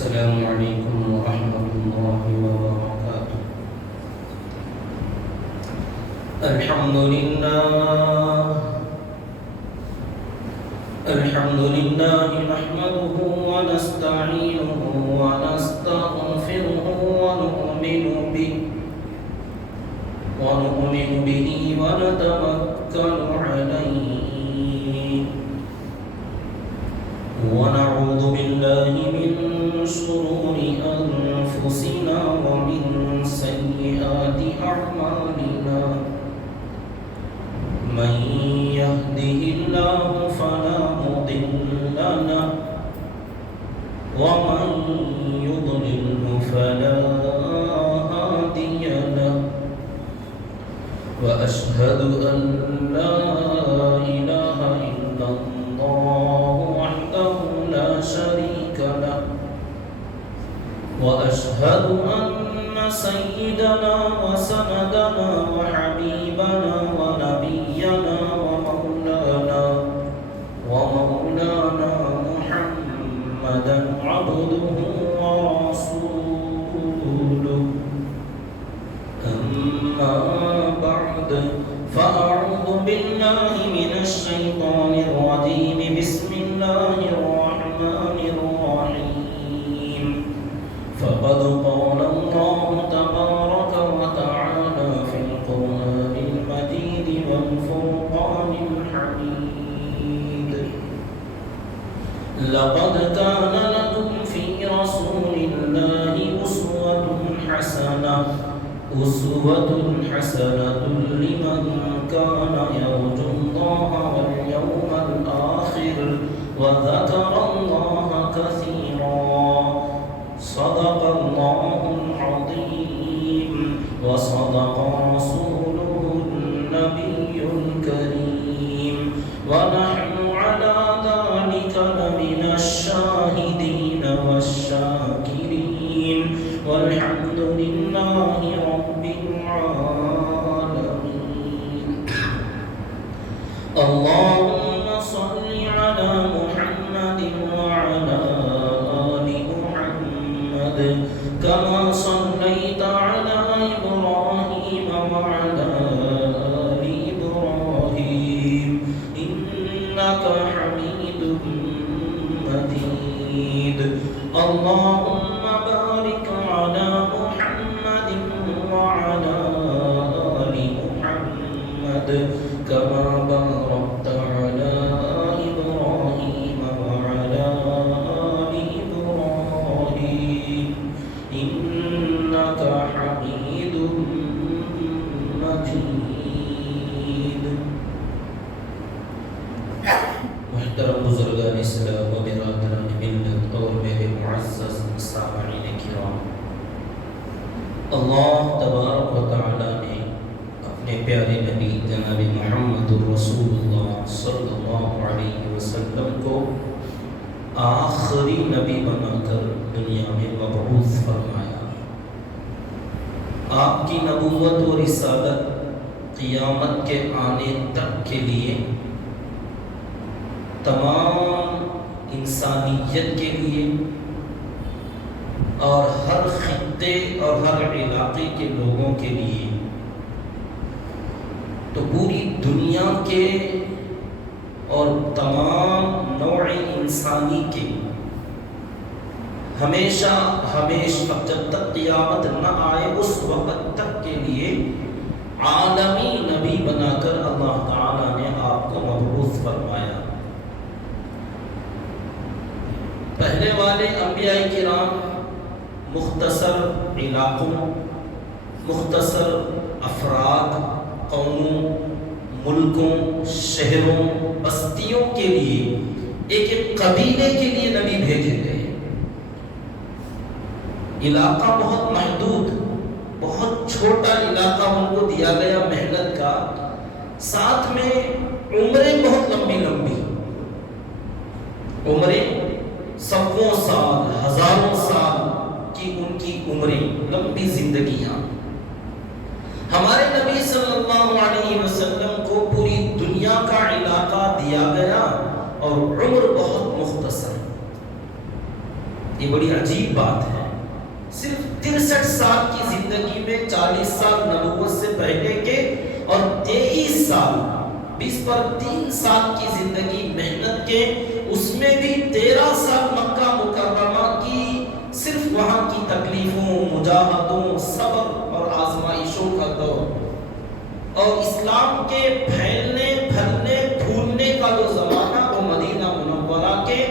السلام عليكم ورحمة الله وبركاته. الحمد لله نحمده ونستعينه ونستغفره ونؤمن به ونتوكل عليه ونعوذ بالله من شرور أنفسنا ومن سيئات أعمالنا. من يهده الله فلا مضل له ومن يضلله فلا هادي له. وأشهد أن لا إله إلا الله وحده لا شريك له. وأشهد أن سيدنا وسندنا وحبيبنا ونبينا ومولانا محمدا عبده ورسوله. أما بعد فأعوذ بالله من الشيطان الرجيم. بسم الله الرحمن الرحيم. فقد قال الله تبارك وتعالى في القرآن المجيد والفرقان الحميد: لقد كان لكم في رسول الله أسوة حسنة لمن كان يرجو الله واليوم الآخر وذكر الله كثيرا. صدق الله العظيم وصدق رسوله النبي الكريم. ونحن على ذلك لمن الشاهدين والشاكرين والحمد لله رب العالمين. اللهم صل على محمد وعلى آل محمد كما صليت على إبراهيم وعلى آل إبراهيم إنك حميد مجيد. اللهم بارك على محمد وعلى آل محمد كما باركت على إبراهيم وعلى آل إبراهيم إنك حميد مجيد. محترم بزرگان اسلام و برادران ملت اور میرے معزز سامعین کرام، اللہ تبارک و تعالی نے اپنے پیارے نبی جناب محمد رسول اللہ صلی اللہ علیہ وسلم کو آخری نبی بنا کر دنیا میں مبعوث فرمایا. آپ کی نبوت و رسالت قیامت کے آنے تک کے لیے تمام انسانیت کے لیے اور ہر خطے اور ہر علاقے کے لوگوں کے لیے، تو پوری دنیا کے اور تمام نوع انسانی کے ہمیشہ جب تک قیامت نہ آئے اس وقت تک کے لیے عالمی نبی بنا کر اللہ تعالیٰ نے آپ کو مبعوث فرمایا. پہلے والے انبیاء کرام مختصر علاقوں، مختصر افراد، قوموں، ملکوں، شہروں، بستیوں کے لیے، ایک قبیلے کے لیے نبی بھیجے گئے. علاقہ بہت محدود، بہت چھوٹا علاقہ ان کو دیا گیا محنت کا، ساتھ میں عمریں بہت لمبی عمریں، سووں سال، ہزاروں سال کی ان کی عمریں، لمبی زندگیاں. ہمارے نبی صلی اللہ علیہ وسلم کو پوری دنیا کا علاقہ دیا گیا اور عمر بہت مختصر. یہ بڑی عجیب بات ہے، صرف 63 سال کی زندگی میں 40 سال نبوت سے پہلے کے اور 23 سال 20 پر 3 سال کی زندگی محنت کے، اس میں بھی 13 سال مکہ مکرمہ کی صرف وہاں کی تکلیفوں، مجاہدوں، صبر اور آزمائشوں کا دور، اور اسلام کے پھیلنے، پھلنے، پھولنے کا جو زمانہ وہ مدینہ منورہ کے،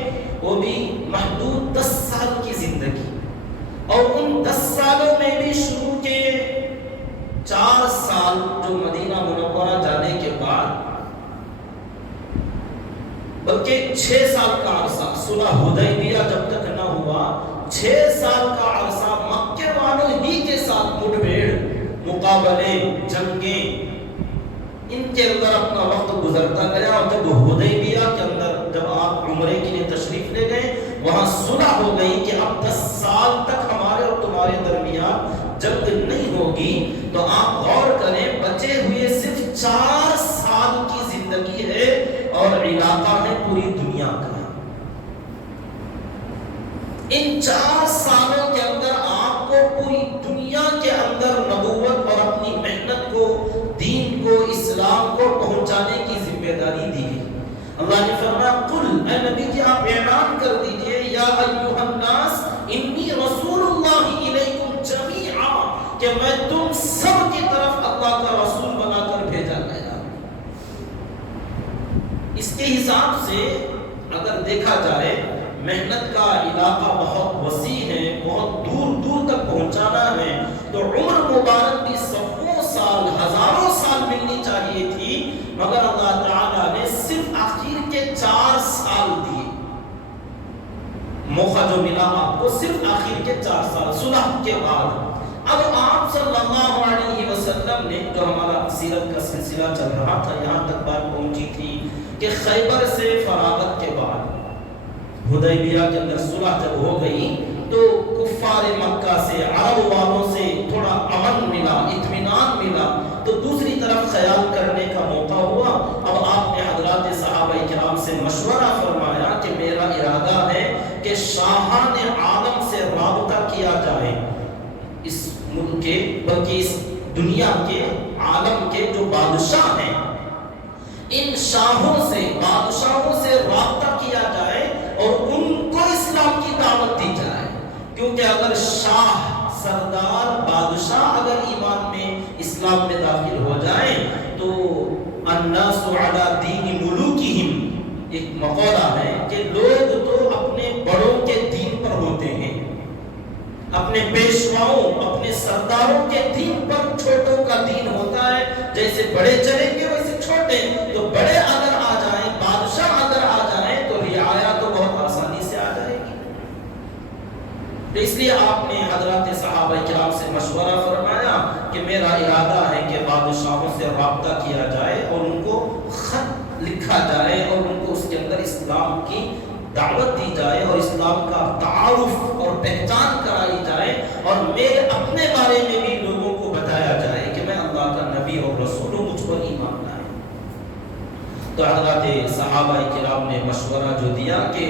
وہ بھی محدود 10 سال کی زندگی، اور ان 10 سالوں میں بھی شروع کے 4 سال جو مدینہ منورہ جانے کے بعد، بلکہ 6 سال کا عرصہ صلح حدیبیہ جب تک نہ ہوا، 6 سال کا عرصہ مکے والوں ہی کے ساتھ مٹبھیڑ، مقابلے، جنگیں، ان کے اندر اپنا وقت گزرتا گیا، اور جب حدیبیہ کے اندر جب آپ عمرے کے لیے تشریف لے گئے، وہاں صلح ہو گئی کہ اب 10 سال تک ہمارے اور تمہارے درمیان جنگ نہیں ہوگی، تو آپ غور کریں بچے ہوئے صرف 4 سال کی زندگی ہے، اور علاقہ ہے پوری دنیا کا۔ ان 4 سالوں کے اندر آپ کو پوری دنیا کے اندر نبوت اور اپنی محنت کو، دین کو، اسلام کو پہنچانے کی ذمہ داری دی گئی۔ اللہ نے فرمایا قل، اے نبی جی آپ اعلان کر دیجئے، یا ایھا الناس انی رسول اللہ الیکم جمیعا، کہ میں تم سب کی طرف اللہ کا رسول بنا کر بھیجا گیا۔ اس کے حساب سے اگر دیکھا جائے، محنت کا علاقہ بہت وسیع ہے، بہت دور دور تک پہنچانا ہے، تو عمر مبارک بھی سووں سال، ہزاروں سال ملنی چاہیے تھی، مگر اللہ تعالیٰ نے صرف آخر کے 4 سال دیے۔ موقع جو ملا آپ کو صرف آخر کے 4 سال صلح کے بعد۔ اب آپ صلی اللہ علیہ وسلم نے، جو ہمارا سیرت کا سلسلہ چل رہا تھا، یہاں تک بات پہنچی تھی کہ خیبر سے فراغت کے بعد حدیبیہ کے اندر صلح جب ہو گئی، تو کفار مکہ سے، عرب والوں سے تھوڑا امن ملا، اطمینان ملا، تو دوسری طرف خیال کرنے کا موقع ہوا۔ اب آپ نے حضرات صحابہ کرام سے مشورہ فرمایا کہ میرا ارادہ ہے کہ شاہان عالم سے رابطہ کیا جائے، اس ملک کے بلکہ اس دنیا کے، عالم کے جو بادشاہ ہیں، ان شاہوں سے، بادشاہوں سے رابطہ کیا جائے اور ان کو اسلام کی دعوت دی جائے، کیونکہ اگر شاہ، سردار، بادشاہ اگر ایمان میں، اسلام میں داخل ہو جائیں تو الناس علی دین ملوکہم، ایک مقولہ ہے کہ لوگ تو اپنے بڑوں کے دین پر ہوتے ہیں، اپنے پیشواؤں، اپنے سرداروں کے دین پر چھوٹوں کا دین ہوتا ہے، جیسے بڑے چلیں گے ویسے چھوٹے، تو بڑے اگر آ جائیں، بادشاہ اگر آ جائیں تو رعایا تو بہت آسانی سے آ جائے گی۔ تو اس لیے آپ نے حضرات صحابہ کرام سے مشورہ فرمایا کہ میرا ارادہ ہے کہ بادشاہوں سے رابطہ کیا جائے اور ان کو خط لکھا جائے اور ان کو اس کے اندر اسلام کی دعوت دی جائے اور اسلام کا تعارف اور پہچان کرائی جائے، اور میرے اپنے بارے میں بھی لوگوں کو بتایا جائے کہ میں اللہ کا نبی اور رسول ہوں، مجھ پر ایمان لائے۔ تو حضرات صحابہ کرام نے مشورہ جو دیا کہ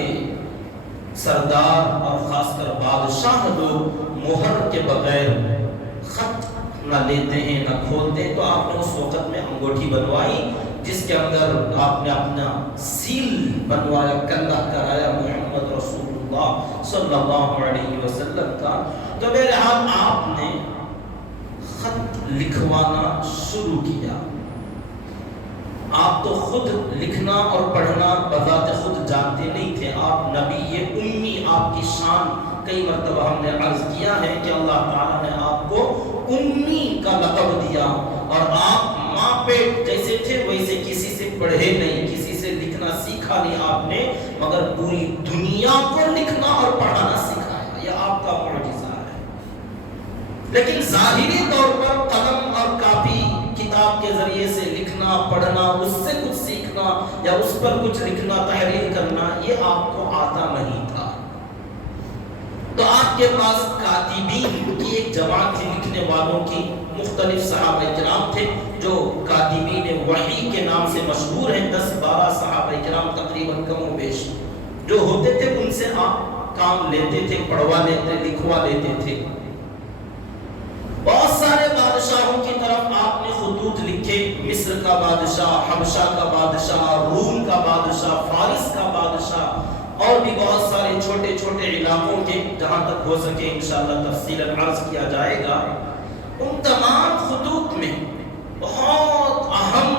سردار اور خاص کر بادشاہ لوگ مہر کے بغیر خط نہ لیتے ہیں، نہ کھولتے ہیں، تو آپ نے اس وقت میں انگوٹھی بنوائی جس کے اندر آپ نے اپنا سیل بنوایا، کندہ کرایا محمد رسول اللہ صلی اللہ علیہ وسلم کا۔ تو بہرحال آپ نے خط لکھوانا شروع کیا۔ آپ تو خود لکھنا اور پڑھنا بذات خود جانتے نہیں تھے، آپ نبی امی، آپ کی شان کئی مرتبہ ہم نے عرض کیا ہے کہ اللہ تعالیٰ نے آپ کو امی کا لقب دیا، اور آپ ماں پیٹ جیسے تھے ویسے کسی سے پڑھے نہیں، کسی سے لکھنا سیکھا نہیں آپ نے، مگر پوری دنیا کو لکھنا اور پڑھانا سکھایا، یہ آپ کا معجزہ ہے۔ لیکن ظاہری طور پر قلم اور کاپی، کتاب کے ذریعے سے لکھنا، پڑھنا، اس سے کچھ سیکھنا یا اس پر کچھ لکھنا، تحریر کرنا، یہ آپ کو آتا نہیں تھا۔ تو آپ کے پاس کاتبین کی ایک جماعت تھی، لکھنے والوں کی، مختلف صحابہ کرام تھے جو کاتبین وحی کے نام سے مشہور ہیں، 10-12 صحابہ کرام تقریباً کم و بیش جو ہوتے تھے، ان سے آپ کام لیتے تھے، پڑھوا لیتے، لکھوا لیتے تھے۔ بہت سارے بادشاہوں کی طرف آپ نے خطوط لکھے، مصر کا بادشاہ، حبشہ کا بادشاہ، روم کا بادشاہ، فارس کا بادشاہ، اور بھی بہت سارے چھوٹے چھوٹے علاقوں کے، جہاں تک ہو سکے انشاءاللہ تفصیلاً عرض کیا جائے گا۔ ان تمام خطوط میں بہت اہم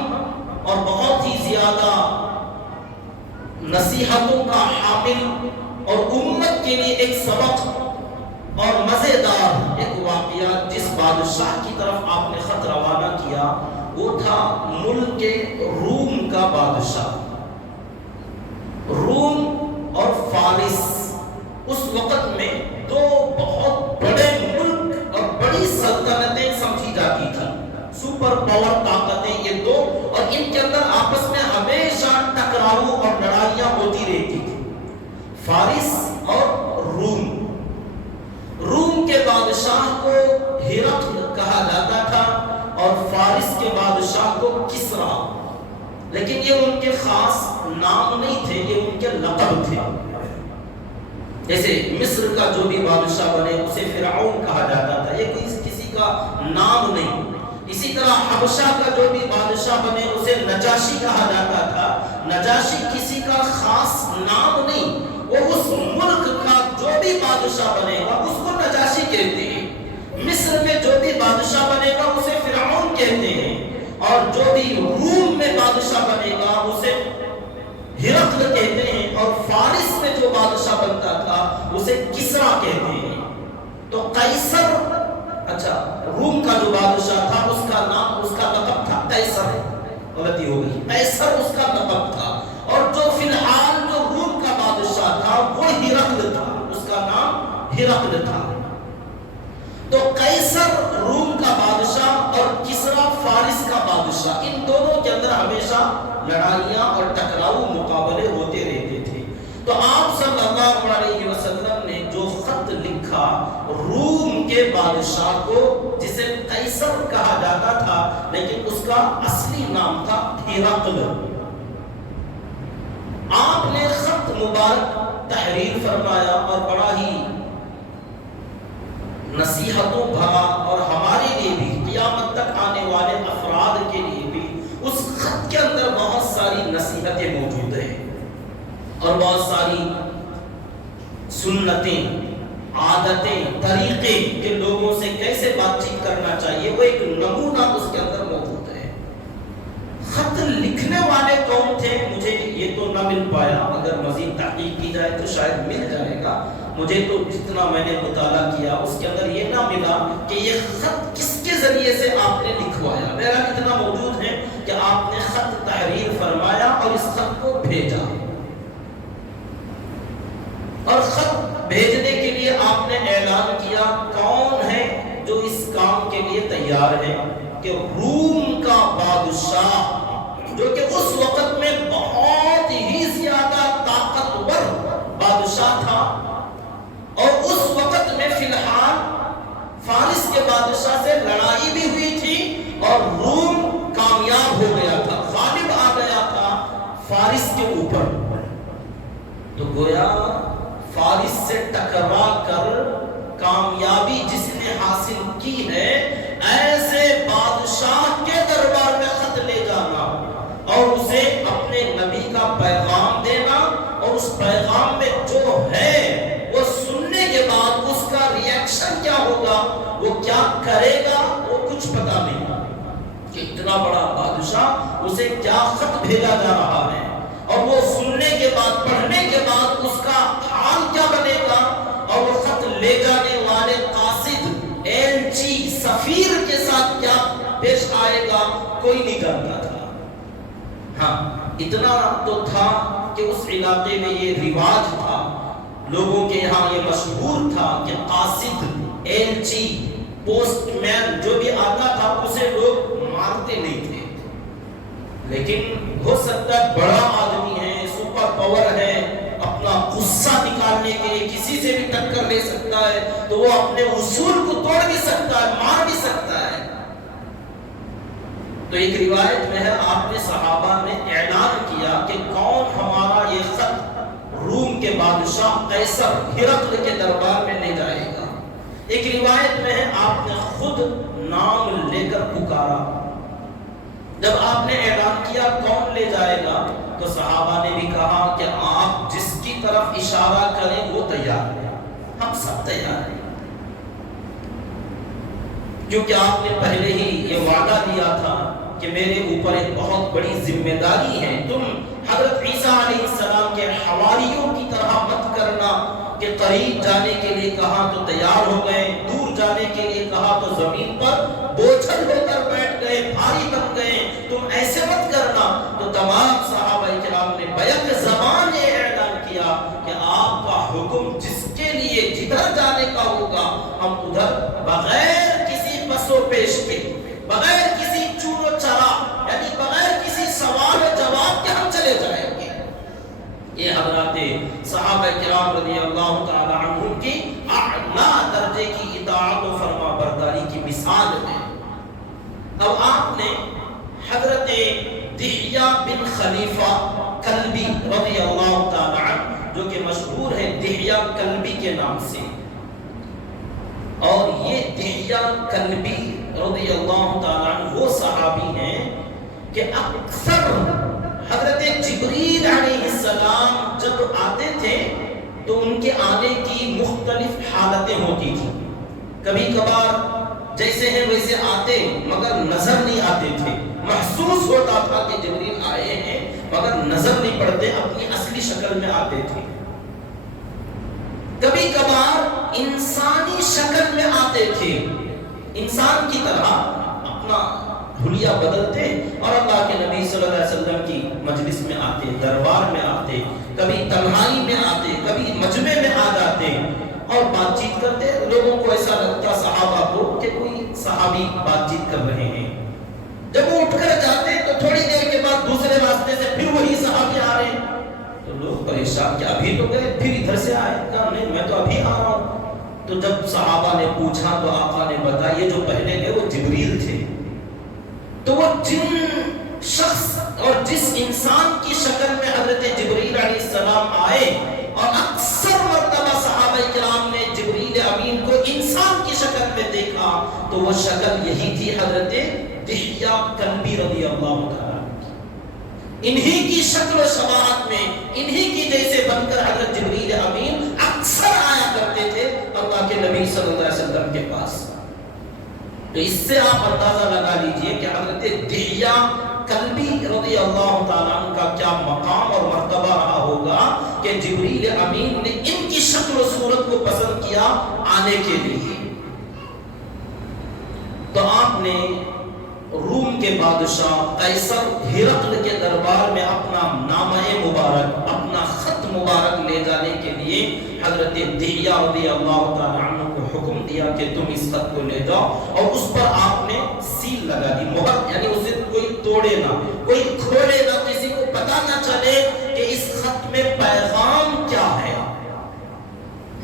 اور بہت ہی زیادہ نصیحتوں کا حامل اور امت کے لیے ایک سبق اور مزیدار ایک واقعہ جس بادشاہ کی طرف آپ نے خط روانہ کیا وہ تھا ملک روم کا بادشاہ۔ روم اور فارس اس وقت میں دو بہت بڑے ملک اور بڑی سلطنتیں سمجھی جاتی تھیں، سپر پاور طاقتیں یہ دو، اور ان کے اندر آپس میں ہمیشہ ٹکراؤ اور لڑائیاں ہوتی رہتی تھی، فارس اور روم۔ روم کے بادشاہ کو ہرقل کہا جاتا تھا اور فارس کے بادشاہ کو کسرا، لیکن یہ ان کے خاص نام نہیں تھے، یہ ان کے لقب تھے۔ جیسے مصر کا جو بھی بادشاہ بنے اسے فرعون کہا جاتا تھا، یہ کسی کا نام نہیں۔ اسی طرح حبشہ کا جو بھی بادشاہ بنے اسے نجاشی کہا جاتا تھا، نجاشی کسی کا خاص نام نہیں، وہ اس ملک کا جو بھی بادشاہ بنے گا اس کو نجاشی کہتے ہیں۔ مصر میں جو بھی بادشاہ بنے گا اسے فرعون کہتے ہیں، اور جو بھی روم میں بادشاہ بنے گا اسے ہرقل کہتے ہیں، اور فارس میں جو بادشاہ بنتا تھا اسے کسرا کہتے ہیں۔ تو قیصر، اچھا روم کا جو بادشاہ تھا اس کا نام، اس کا لقب تھا قیصر، غلطی ہو گئی، قیصر اس کا لقب تھا، اور جو فی الحال جو روم کا بادشاہ تھا وہ ہرقل تھا، اس کا نام ہرقل تھا۔ تو قیصر روم کا بادشاہ اور کسرا فارس کا بادشاہ، ان دونوں کے اندر ہمیشہ لڑائیاں اور ٹکراؤ مقابلے ہوتے رہتے تھے۔ تو آپ صلی اللہ علیہ وسلم نے جو خط لکھا روم کے بادشاہ کو، جسے قیصر کہا جاتا تھا لیکن اس کا اصلی نام تھا ہرقل، آپ نے خط مبارک تحریر فرمایا اور بڑا ہی نصیحتوں بھرا، اور ہمارے لیے بھی، قیامت تک آنے والے افراد کے لیے بھی اس خط کے اندر بہت ساری نصیحتیں موجود ہیں، اور بہت ساری سنتیں، عادتیں، طریقے کہ لوگوں سے کیسے بات چیت کرنا چاہیے، وہ ایک نمونہ اس کے اندر موجود ہے۔ خط لکھنے والے کون تھے مجھے یہ تو نہ مل پایا، اگر مزید تحقیق کی جائے تو شاید مل جائے گا۔ مجھے تو جتنا میں نے مطالعہ کیا اس کے اندر یہ نہ ملا کہ یہ خط کس کے ذریعے سے آپ نے لکھوایا۔ میرا اتنا موجود ہے کہ آپ نے خط تحریر فرمایا اور اس خط کو بھیجا، اور خط بھیجنے کے لیے آپ نے اعلان کیا کون ہے جو اس کام کے لیے تیار ہے، کہ روم کا بادشاہ جو کہ اس وقت میں بہت ہی زیادہ طاقتور بادشاہ تھا، اور اس وقت میں فی الحال فارس کے بادشاہ سے لڑائی بھی ہوئی تھی اور روم کامیاب ہو گیا تھا، غالب آ گیا تھا فارس کے اوپر۔ تو گویا فارس سے ٹکرا کر کامیابی جس نے حاصل کی ہے، ایسے بادشاہ کے دربار میں خط لے جانا اور اسے اپنے نبی کا پیغام دینا، اور اس پیغام میں جو ہے وہ سننے کے بعد اس کا ریاکشن کیا ہوگا، وہ کیا کرے گا، وہ کچھ پتا نہیں کہ اتنا بڑا بادشاہ اسے کیا خط بھیجا جا رہا ہے، اور وہ سننے کے بعد، پڑھنے کے بعد اس کا حال کیا بنے گا، اور وہ خط لے جانے والے قاصد، ایلچی، سفیر کے ساتھ کیا پیش آئے گا، کوئی نہیں جانتا تھا۔ ہاں اتنا تو تھا کہ اس علاقے میں یہ رواج تھا، لوگوں کے یہاں یہ مشہور تھا کہ قاصد، ایلچی، پوسٹ مین جو بھی آتا تھا اسے لوگ مارتے نہیں تھے، لیکن ہو سکتا ہے بڑا آدمی ہے، سپر پاور ہے، اپنا غصہ نکالنے کے لیے کسی سے بھی ٹکر لے سکتا ہے، تو وہ اپنے اصول کو توڑ بھی سکتا ہے، مار بھی سکتا ہے۔ تو ایک روایت میں ہے آپ نے صحابہ نے اعلان کیا کہ کون ہمارا یہ خط روم کے بادشاہ قیصر ہرقل کے دربار میں لے جائے گا۔ ایک روایت میں ہے آپ نے خود نام لے کر پکارا۔ جب آپ نے اعلان کیا کون لے جائے گا تو صحابہ نے بھی کہا کہ آپ جس کی طرف اشارہ کریں وہ تیار ہے، ہم سب تیار ہیں، کیونکہ آپ نے پہلے ہی یہ وعدہ دیا تھا کہ میرے اوپر ایک بہت بڑی ذمہ داری ہے، تم حضرت عیسیٰ علیہ السلام کے حواریوں کی طرح مت کرنا کہ قریب جانے کے لیے کہا تو تیار ہو گئے، دور جانے کے لیے کہا تو زمین پر بوجھل ہو کر بیٹھ گئے، بھاری بن گئے، تم ایسے مت کرنا۔ تو تمام صحابہ کرام نے بیک زبان یہ اعلان کیا کہ آپ کا حکم جس کے لیے جدھر جانے کا ہوگا ہم ادھر بغیر کسی پس و پیش کے، بغیر کسی چور و چرا، یعنی بغیر کسی سوال و جواب کے ہم چلے جائیں گے۔ یہ حضرات صحابہ کرام رضی اللہ تعالی عنہم کی اعلیٰ درجے کی اطاعت و فرما برداری کی مثال ہے۔ اب آپ نے حضرت دحیہ بن خلیفہ کلبی رضی اللہ تعالی عنہ، جو کہ مشہور ہے دحیہ کلبی کے نام سے، اور یہ دحیہ کلبی رضی اللہ تعالی عنہ وہ صحابی ہیں کہ اکثر حضرت جبریل علیہ السلام جب آتے تھے تو ان کے آنے کی مختلف حالتیں ہوتی تھیں۔ کبھی کبھار جیسے ہیں ویسے آتے مگر نظر نہیں آتے تھے، محسوس ہوتا تھا کہ جبریل آئے ہیں مگر نظر نہیں پڑتے، اپنی اصلی شکل میں آتے تھے۔ کبھی کبھار انسانی شکل میں آتے تھے، انسان کی طرح اپنا حلیہ بدلتے اور اللہ کے نبی صلی اللہ علیہ وسلم کی مجلس میں آتے، دربار میں آتے، کبھی تنہائی میں آتے، کبھی مجمع میں آ جاتے اور بات چیت کرتے۔ لوگوں کو ایسا لگتا صحابہ کو کہ کوئی صحابی بات چیت کر رہے ہیں۔ جب وہ اٹھ کر جاتے تو تھوڑی دیر کے بعد دوسرے راستے سے پھر وہی صحابی آ رہے ہیں، تو لوگ پریشان کہ ابھی تو گئے پھر ادھر سے آئے، کہا نہیں میں تو ابھی آ رہا ہوں۔ تو جب صحابہ نے پوچھا تو آقا نے بتایا یہ جو پہلے گئے وہ جبریل تھے۔ تو وہ جن شخص اور جس انسان کی شکل میں حضرت جبریل علیہ السلام آئے، اور اکثر مرتبہ صحابہ کرام نے جبریل امین کو انسان کی شکل میں دیکھا، تو وہ شکل یہی تھی حضرت دحیہ کلبی رضی اللہ تعالیٰ۔ انہی کی شکل و شباہت میں، انہی کی جیسے بن کر حضرت جبریل امین اکثر آیا کرتے تھے اللہ کے نبی صلی اللہ علیہ وسلم کے پاس۔ تو اس سے آپ اندازہ لگا لیجئے کہ حضرت دحیہ کلبی رضی اللہ تعالیٰ عنہ کا کیا مقام اور مرتبہ رہا ہوگا کہ جبریل امین نے ان کی شکل و صورت کو پسند کیا آنے کے لیے۔ تو آپ نے روم کے بادشاہ قیصر ہرقل کے دربار میں اپنا نامہ مبارک، اپنا خط مبارک لے جانے کے لیے حضرت دحیہ رضی اللہ تعالیٰ عنہ کو حکم دیا کہ تم اس خط کو لے جاؤ، اور اس پر آپ نے سیل لگا دی، مہر، یعنی اسے کوئی توڑے نہ، کوئی کھولے نہ، کسی کو پتہ نہ چلے کہ اس خط میں پیغام کیا ہے،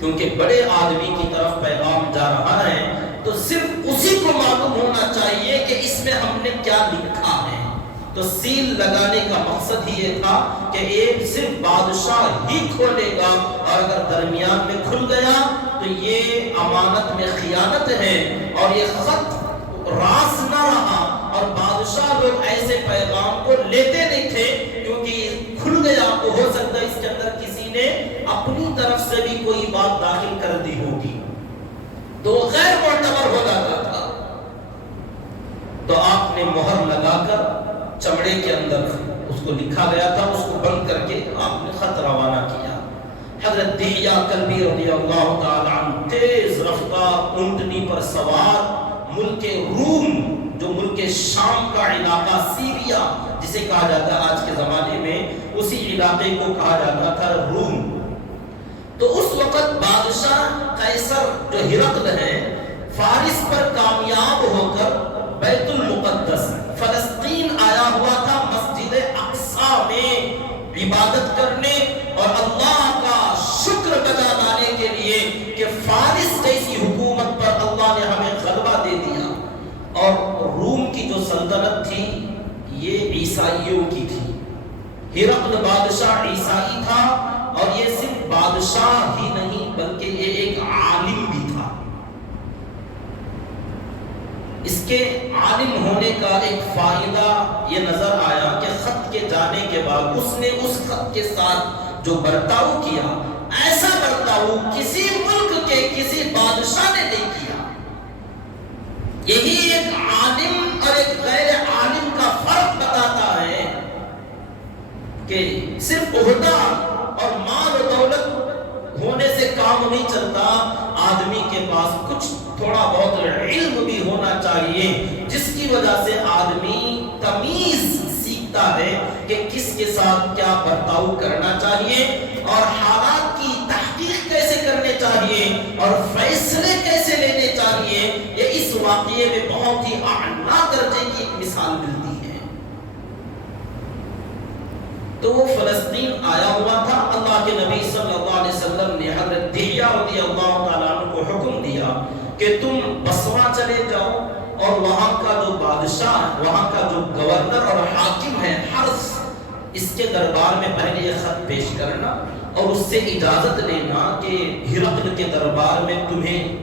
کیونکہ بڑے آدمی کی طرف پیغام جا رہا ہے تو صرف اسی کو معلوم ہونا چاہیے کہ اس میں ہم نے کیا لکھا ہے۔ تو سیل لگانے کا مقصد ہی یہ تھا کہ ایک صرف بادشاہ ہی کھولے گا، اور اگر درمیان میں کھل گیا تو یہ امانت میں خیانت ہے، اور یہ خط راز نہ رہا، اور بادشاہ لوگ ایسے پیغام کو لیتے نہیں تھے، کیونکہ کھل گیا تو ہو سکتا ہے اس کے اندر کسی نے اپنی طرف سے بھی کوئی بات داخل کر دی ہوگی، تو غیر معتبر ہو جاتا تھا۔ تو آپ نے مہر لگا کر چمڑے کے اندر اس کو لکھا گیا تھا، اس کو بند کر کے آپ نے خط روانہ کیا۔ حضرت دحیہ کلبی رضی اللہ تعالی عنہ تیز رفتار اونٹنی پر سوار ملک روم، جو ملک شام کا علاقہ سیریا جسے کہا جاتا ہے آج کے زمانے میں، اسی علاقے کو کہا جاتا تھا روم۔ تو اس وقت بادشاہ قیصر جو ہرقل ہے فارس پر کامیاب ہو کر بیت المقدس فلسطین آیا ہوا تھا، مسجد اقصی میں عبادت کرنے اور اللہ کا شکر بجا لانے کے لیے کہ فارس جیسی حکومت پر اللہ نے ہمیں غلبہ دے دیا۔ اور روم کی جو سلطنت تھی یہ عیسائیوں کی تھی، ہرقل بادشاہ عیسائی تھا، اور یہ بادشاہ ہی نہیں بلکہ یہ ایک عالم بھی تھا۔ اس کے عالم ہونے کا ایک فائدہ یہ نظر آیا کہ خط کے جانے کے بعد اس نے اس خط کے ساتھ جو برتاؤ کیا، ایسا برتاؤ کسی ملک کے کسی بادشاہ نے نہیں کیا۔ یہی ایک عالم اور ایک غیر عالم کا فرق بتاتا ہے کہ صرف عہدہ اور مال و دولت ہونے سے کام نہیں چلتا، آدمی کے پاس کچھ تھوڑا بہت علم بھی ہونا چاہیے، جس کی وجہ سے آدمی تمیز سیکھتا ہے کہ کس کے ساتھ کیا برتاؤ کرنا چاہیے اور حالات کی تحقیق کیسے کرنے چاہیے اور فیصلے کیسے لینے چاہیے۔ یہ اس واقعے میں بہت ہی اعلیٰ درجے کی ایک مثال ملتی ہے۔ تو وہ فلسطین آیا ہوا تھا، اللہ کے نبی صلی اللہ علیہ وسلم نے حضرت دحیہ رضی اللہ تعالیٰ عنہ کو حکم دیا کہ تم بصرہ چلے جاؤ اور وہاں کا جو بادشاہ، وہاں کا جو گورنر اور حاکم ہے حرس، اس کے دربار میں پہلے یہ خط پیش کرنا اور اس سے اجازت لینا کہ ہرقل کے دربار میں تمہیں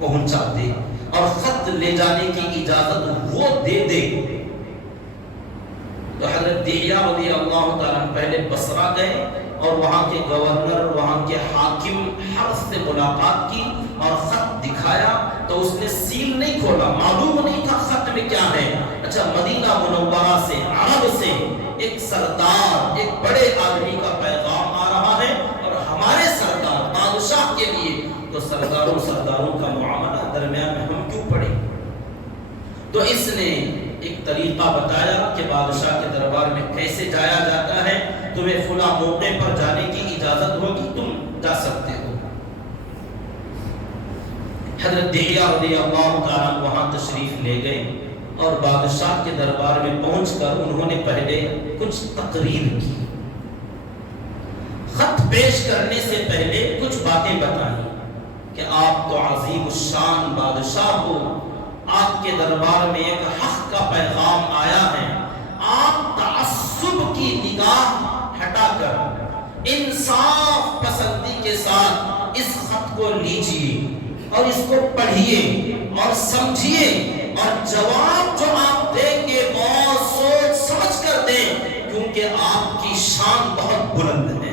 پہنچا دے اور خط لے جانے کی اجازت وہ دے دے۔ تو حضرت دحیہ رضی اللہ تعالیٰ پہلے بصرہ گئے اور وہاں کے گورنر، وہاں کے حاکم حرس سے ملاقات کی اور خط دکھایا تو اس نے سیل نہیں کھولا، معلوم نہیں تھا خط میں کیا ہے۔ اچھا، مدینہ منورہ سے، عرب سے ایک سردار، ایک بڑے آدمی کا پیغام آ رہا ہے اور ہمارے سردار بادشاہ کے لیے، تو سرداروں کا معاملہ درمیان میں ہم کیوں پڑے؟ تو اس نے ایک طریقہ بتایا کہ بادشاہ کے دربار میں کیسے جایا جاتا ہے، تمہیں فلاں موقع پر جانے کی اجازت ہوگی، تم جا سکتے ہو۔ حضرت دحیہ رضی اللہ تعالیٰ وہاں تشریف لے گئے اور بادشاہ کے دربار میں پہنچ کر انہوں نے پہلے کچھ تقریر کی، خط پیش کرنے سے پہلے کچھ باتیں بتائیں کہ آپ تو عظیم الشان بادشاہ ہو، آپ کے دربار میں ایک حق کا پیغام آیا ہے، آپ تعصب کی نگاہ ہٹا کر انصاف پسندی کے ساتھ اس خط کو لیجئے اور اس کو پڑھیے اور سمجھیے اور جواب جو آپ دیں گے بہت سوچ سمجھ کر دیں، کیونکہ آپ کی شان بہت بلند ہے۔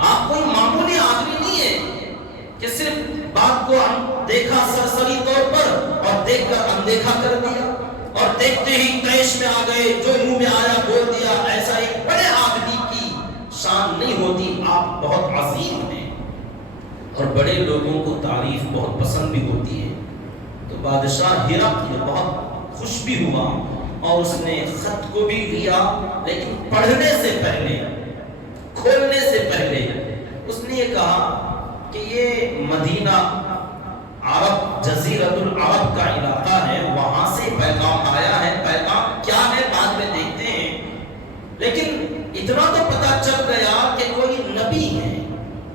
آپ کوئی معمولی آدمی نہیں ہے کہ صرف بات کو دیکھا سرسری طور پر اور دیکھ کر اندیکھا کر دیا اور دیکھتے ہی طیش میں آ گئے، جو منہ میں آیا بول دیا۔ ایسا ایک بڑے آدمی کی شان نہیں ہوتی، آپ بہت عظیم ہیں اور بڑے لوگوں کو تعریف بہت پسند بھی ہوتی ہے۔ تو بادشاہ ہرقل بہت خوش بھی ہوا اور اس نے خط کو بھی لیا، لیکن پڑھنے سے پہلے، کھولنے سے پہلے اس نے یہ کہا کہ یہ مدینہ عرب، جزیرۃ العرب کا علاقہ ہے، وہاں سے پیغام آیا ہے، پیغام کیا ہے بعد میں دیکھتے ہیں، لیکن اتنا تو پتہ چل گیا کہ کوئی نبی ہے۔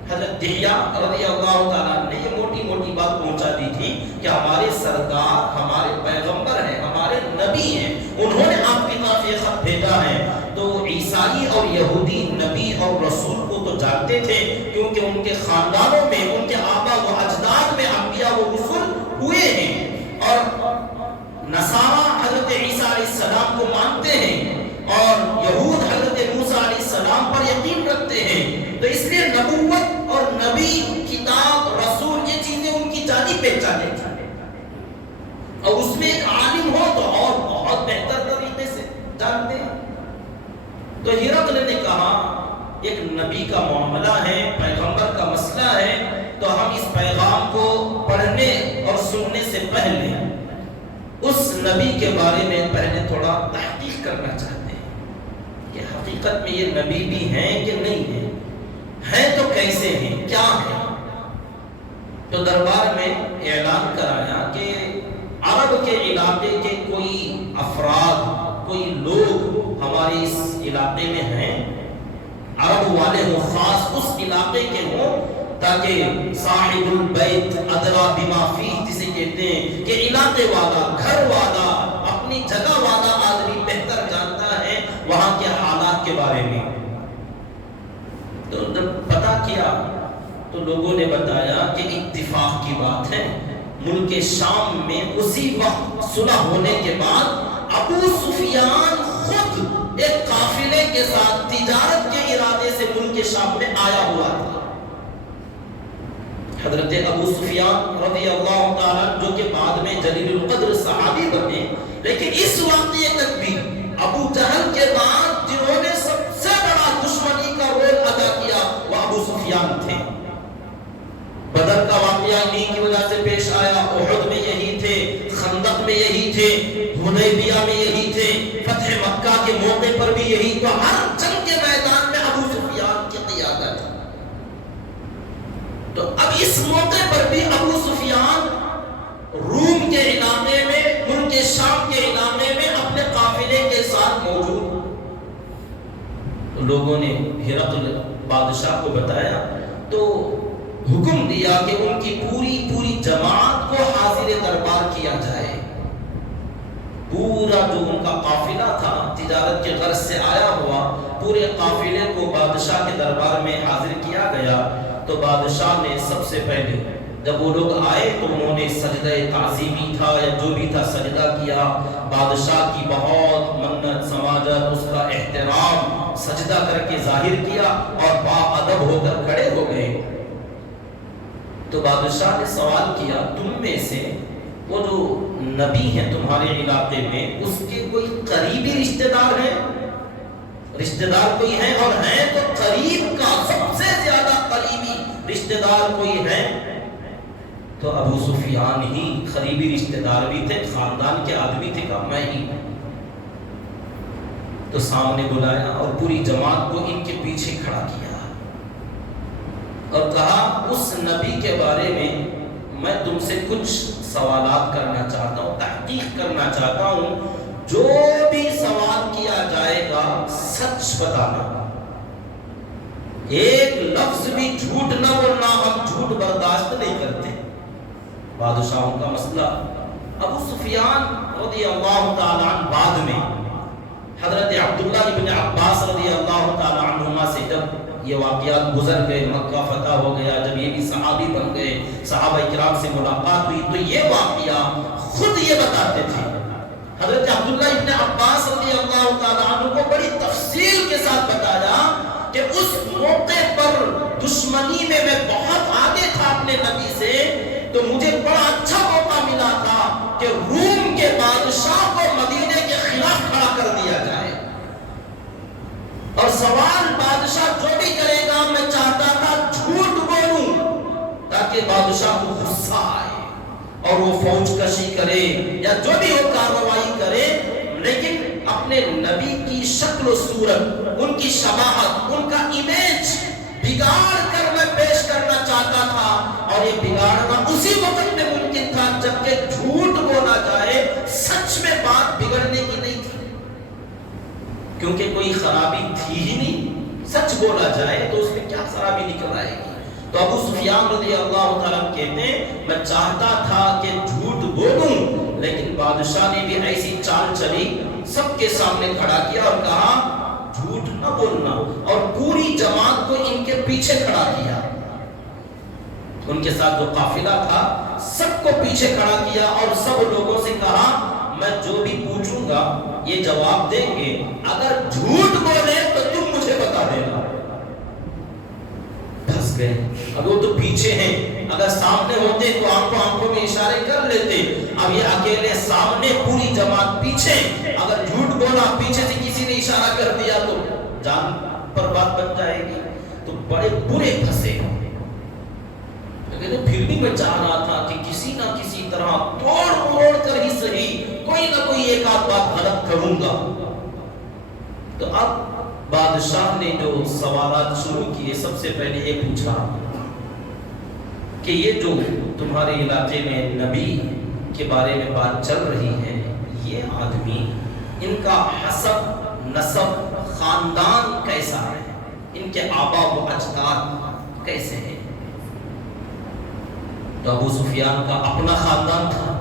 حضرت دحیہ رضی اللہ تعالیٰ نے یہ موٹی موٹی بات پہنچا دی تھی کہ ہمارے سردار، ہمارے پیغمبر ہیں، ہمارے نبی ہیں، انہوں نے آپ کی طرف یہ خط بھیجا ہے۔ تو عیسائی اور یہودی نبی اور رسول کو تو جانتے تھے، کیونکہ ان کے خاندانوں میں، ان کے آبا و اجداد میں انبیاء و رسول ہوئے ہیں، اور نصارہ حضرت عیسیٰ علیہ السلام کو مانتے ہیں اور یہود حضرت موسیٰ علیہ السلام پر یقین رکھتے ہیں۔ تو اس لیے نبوت اور نبی، کتاب، رسول، یہ چیزیں ان کی جانی پہچانے تھیں، اور اس میں ایک عالم ہو تو اور بہت بہتر طریقے سے جانتے ہیں۔ تو ہرقل نے کہا ایک نبی کا معاملہ ہے، پیغمبر کا مسئلہ ہے، تو ہم اس پیغام کو پڑھنے اور سننے سے پہلے اس نبی کے بارے میں پہلے تھوڑا تحقیق کرنا چاہتے ہیں کہ حقیقت میں یہ نبی بھی ہیں کہ نہیں ہیں، ہیں تو کیسے ہیں، کیا ہیں۔ تو دربار میں اعلان کرایا کہ عرب کے علاقے کے کوئی افراد، کوئی لوگ ہمارے اس علاقے میں ہیں، عرب والے ہوں، خاص اس علاقے کے ہوں، تاکہ صاحب البیت ادرا بما فیہ جسے کہتے ہیں کہ علاقے والا، گھر والا، اپنی جگہ والا آدمی بہتر جانتا ہے وہاں کے حالات کے بارے میں۔ تو جب پتہ پتہ کیا تو لوگوں نے بتایا کہ اتفاق کی بات ہے، ملک شام میں اسی وقت صلح ہونے کے بعد ابو سفیان خود ایک قافلے کے ساتھ تجارت کے ارادے سے ملک شام میں آیا ہوا تھا۔ حضرت ابو سفیان رضی اللہ تعالیٰ جو کہ بعد میں جلیل القدر صحابی بنے، لیکن اس واقعے تک بھی ابو جہل کے بعد جنہوں نے سب سے بڑا دشمنی کا رول ادا کیا وہ ابو سفیان تھے۔ بدر کا واقعہ انہی کی وجہ سے پیش آیا، احد میں یہی تھے، خندق میں یہی تھے، حدیبیہ میں یہی تھے، فتح مکہ کے موقع پر بھی یہی، تو ہر جنگ کے میدان میں ابو سفیان کی قیادت۔ تو اب اس موقع پر بھی ابو سفیان روم کے علاقے میں، ملک شام کے علاقے میں اپنے قافلے کے ساتھ موجود۔ لوگوں نے ہرقل بادشاہ کو بتایا تو حکم دیا کہ ان کی پوری جماعت کو حاضر دربار کیا جائے۔ پورا جو ان کا قافلہ تھا تجارت کے غرض سے آیا ہوا، پورے قافلے کو بادشاہ کے دربار میں حاضر کیا گیا۔ تو بادشاہ نے سب سے پہلے جب وہ لوگ آئے تو انہوں نے سجدہ تعظیمی تھا یا جو بھی تھا سجدہ کیا، بادشاہ کی بہت منت سماجت، اس کا احترام سجدہ کر کے ظاہر کیا اور باادب ہو کر کھڑے ہو گئے۔ تو بادشاہ نے سوال کیا، تم میں سے وہ جو نبی ہیں تمہارے علاقے میں، اس کے کوئی قریبی رشتہ دار ہیں؟ رشتہ دار کوئی ہیں؟ اور ہیں تو قریب کا سب سے زیادہ قریبی رشتہ دار کوئی ہے؟ تو ابو سفیان ہی قریبی رشتہ دار بھی تھے، خاندان کے آدمی تھے، کہا میں ہی۔ تو سامنے بلایا اور پوری جماعت کو ان کے پیچھے کھڑا کیا اور کہا اس نبی کے بارے میں تم سے کچھ سوالات کرنا چاہتا ہوں، تحقیق کرنا چاہتا ہوں، جو بھی سوال کیا جائے گا سچ بتانا، ایک لفظ بھی جھوٹ نہ بولنا، ہم جھوٹ برداشت نہیں کرتے۔ بادشاہوں کا مسئلہ۔ ابو سفیان رضی اللہ تعالیٰ عنہ بعد میں حضرت عبداللہ ابن عباس رضی اللہ تعالیٰ عنہما سے جب یہ واقعات گزر گئے، مکہ فتح ہو گیا، جب یہ بھی صحابی بن گئے، صحابہ کرام سے ملاقات ہوئی، تو یہ واقعہ خود یہ بتاتے تھے۔ حضرت عبداللہ ابن عباس رضی اللہ تعالیٰ عنہ کو بڑی تفصیل کے ساتھ بتایا کہ اس موقع پر دشمنی میں بہت آگے تھا اپنے نبی سے، تو مجھے بڑا اچھا موقع ملا تھا کہ روم کے بادشاہ کو مدینے کے خلاف کھڑا کر دیا جائے، اور سوال بادشاہ جو بھی کرے گا میں چاہتا تھا جھوٹ بولوں تاکہ بادشاہ کو غصہ آئے اور وہ فوج کشی کرے یا جو بھی وہ کارروائی کرے، لیکن اپنے نبی کی شکل و صورت، ان کی شباہت، ان کا امیج بگاڑ کر میں پیش کرنا چاہتا تھا، اور یہ بگاڑنا اسی وقت میں ممکن تھا جبکہ جھوٹ بولا جائے، سچ میں بات بگڑنے کی نہیں تھی، کیونکہ کوئی خرابی تھی ہی نہیں، سچ بولا جائے تو اس میں کیا خرابی نکل آئے گی۔ تو ابو سفیان رضی اللہ تعالیٰ کہتے ہیں میں چاہتا تھا کہ جھوٹ بولوں، لیکن بادشاہ نے بھی ایسی چال چلی، سب کے سامنے کھڑا کیا اور کہا جھوٹ نہ بولنا، اور پوری جماعت کو ان کے پیچھے کھڑا کیا، ان کے ساتھ جو قافلہ تھا سب کو پیچھے کھڑا کیا اور سب لوگوں سے کہا میں جو بھی پوچھوں گا یہ جواب دیں گے، اگر جھوٹ بولے تو تم مجھے بتا دینا۔ پھنس گئے، اب وہ تو پیچھے ہیں، اگر سامنے ہوتے تو آنکھوں میں اشارے کر لیتے، اب یہ اکیلے سامنے، پوری جماعت پیچھے، اگر جھوٹ بولا پیچھے سے کسی نے اشارہ کر دیا تو جان پر بات بن جائے گی، تو بڑے برے پھنسے۔ لیکن پھر بھی میں چاہ رہا تھا کہ کسی نہ کسی طرح توڑ موڑ کر ہی صحیح کوئی نہ کوئی ایک آدھ بات غلط کروں گا۔ تو اب بادشاہ نے جو سوالات شروع کیے، سب سے پہلے یہ پوچھا کہ یہ جو تمہارے علاقے میں نبی کے بارے میں بات چل رہی ہے، یہ آدمی، ان کا حسب، نسب، خاندان کیسا ہے، ان کے آبا و اجداد کیسے ہیں؟ تو ابو سفیان کا اپنا خاندان تھا،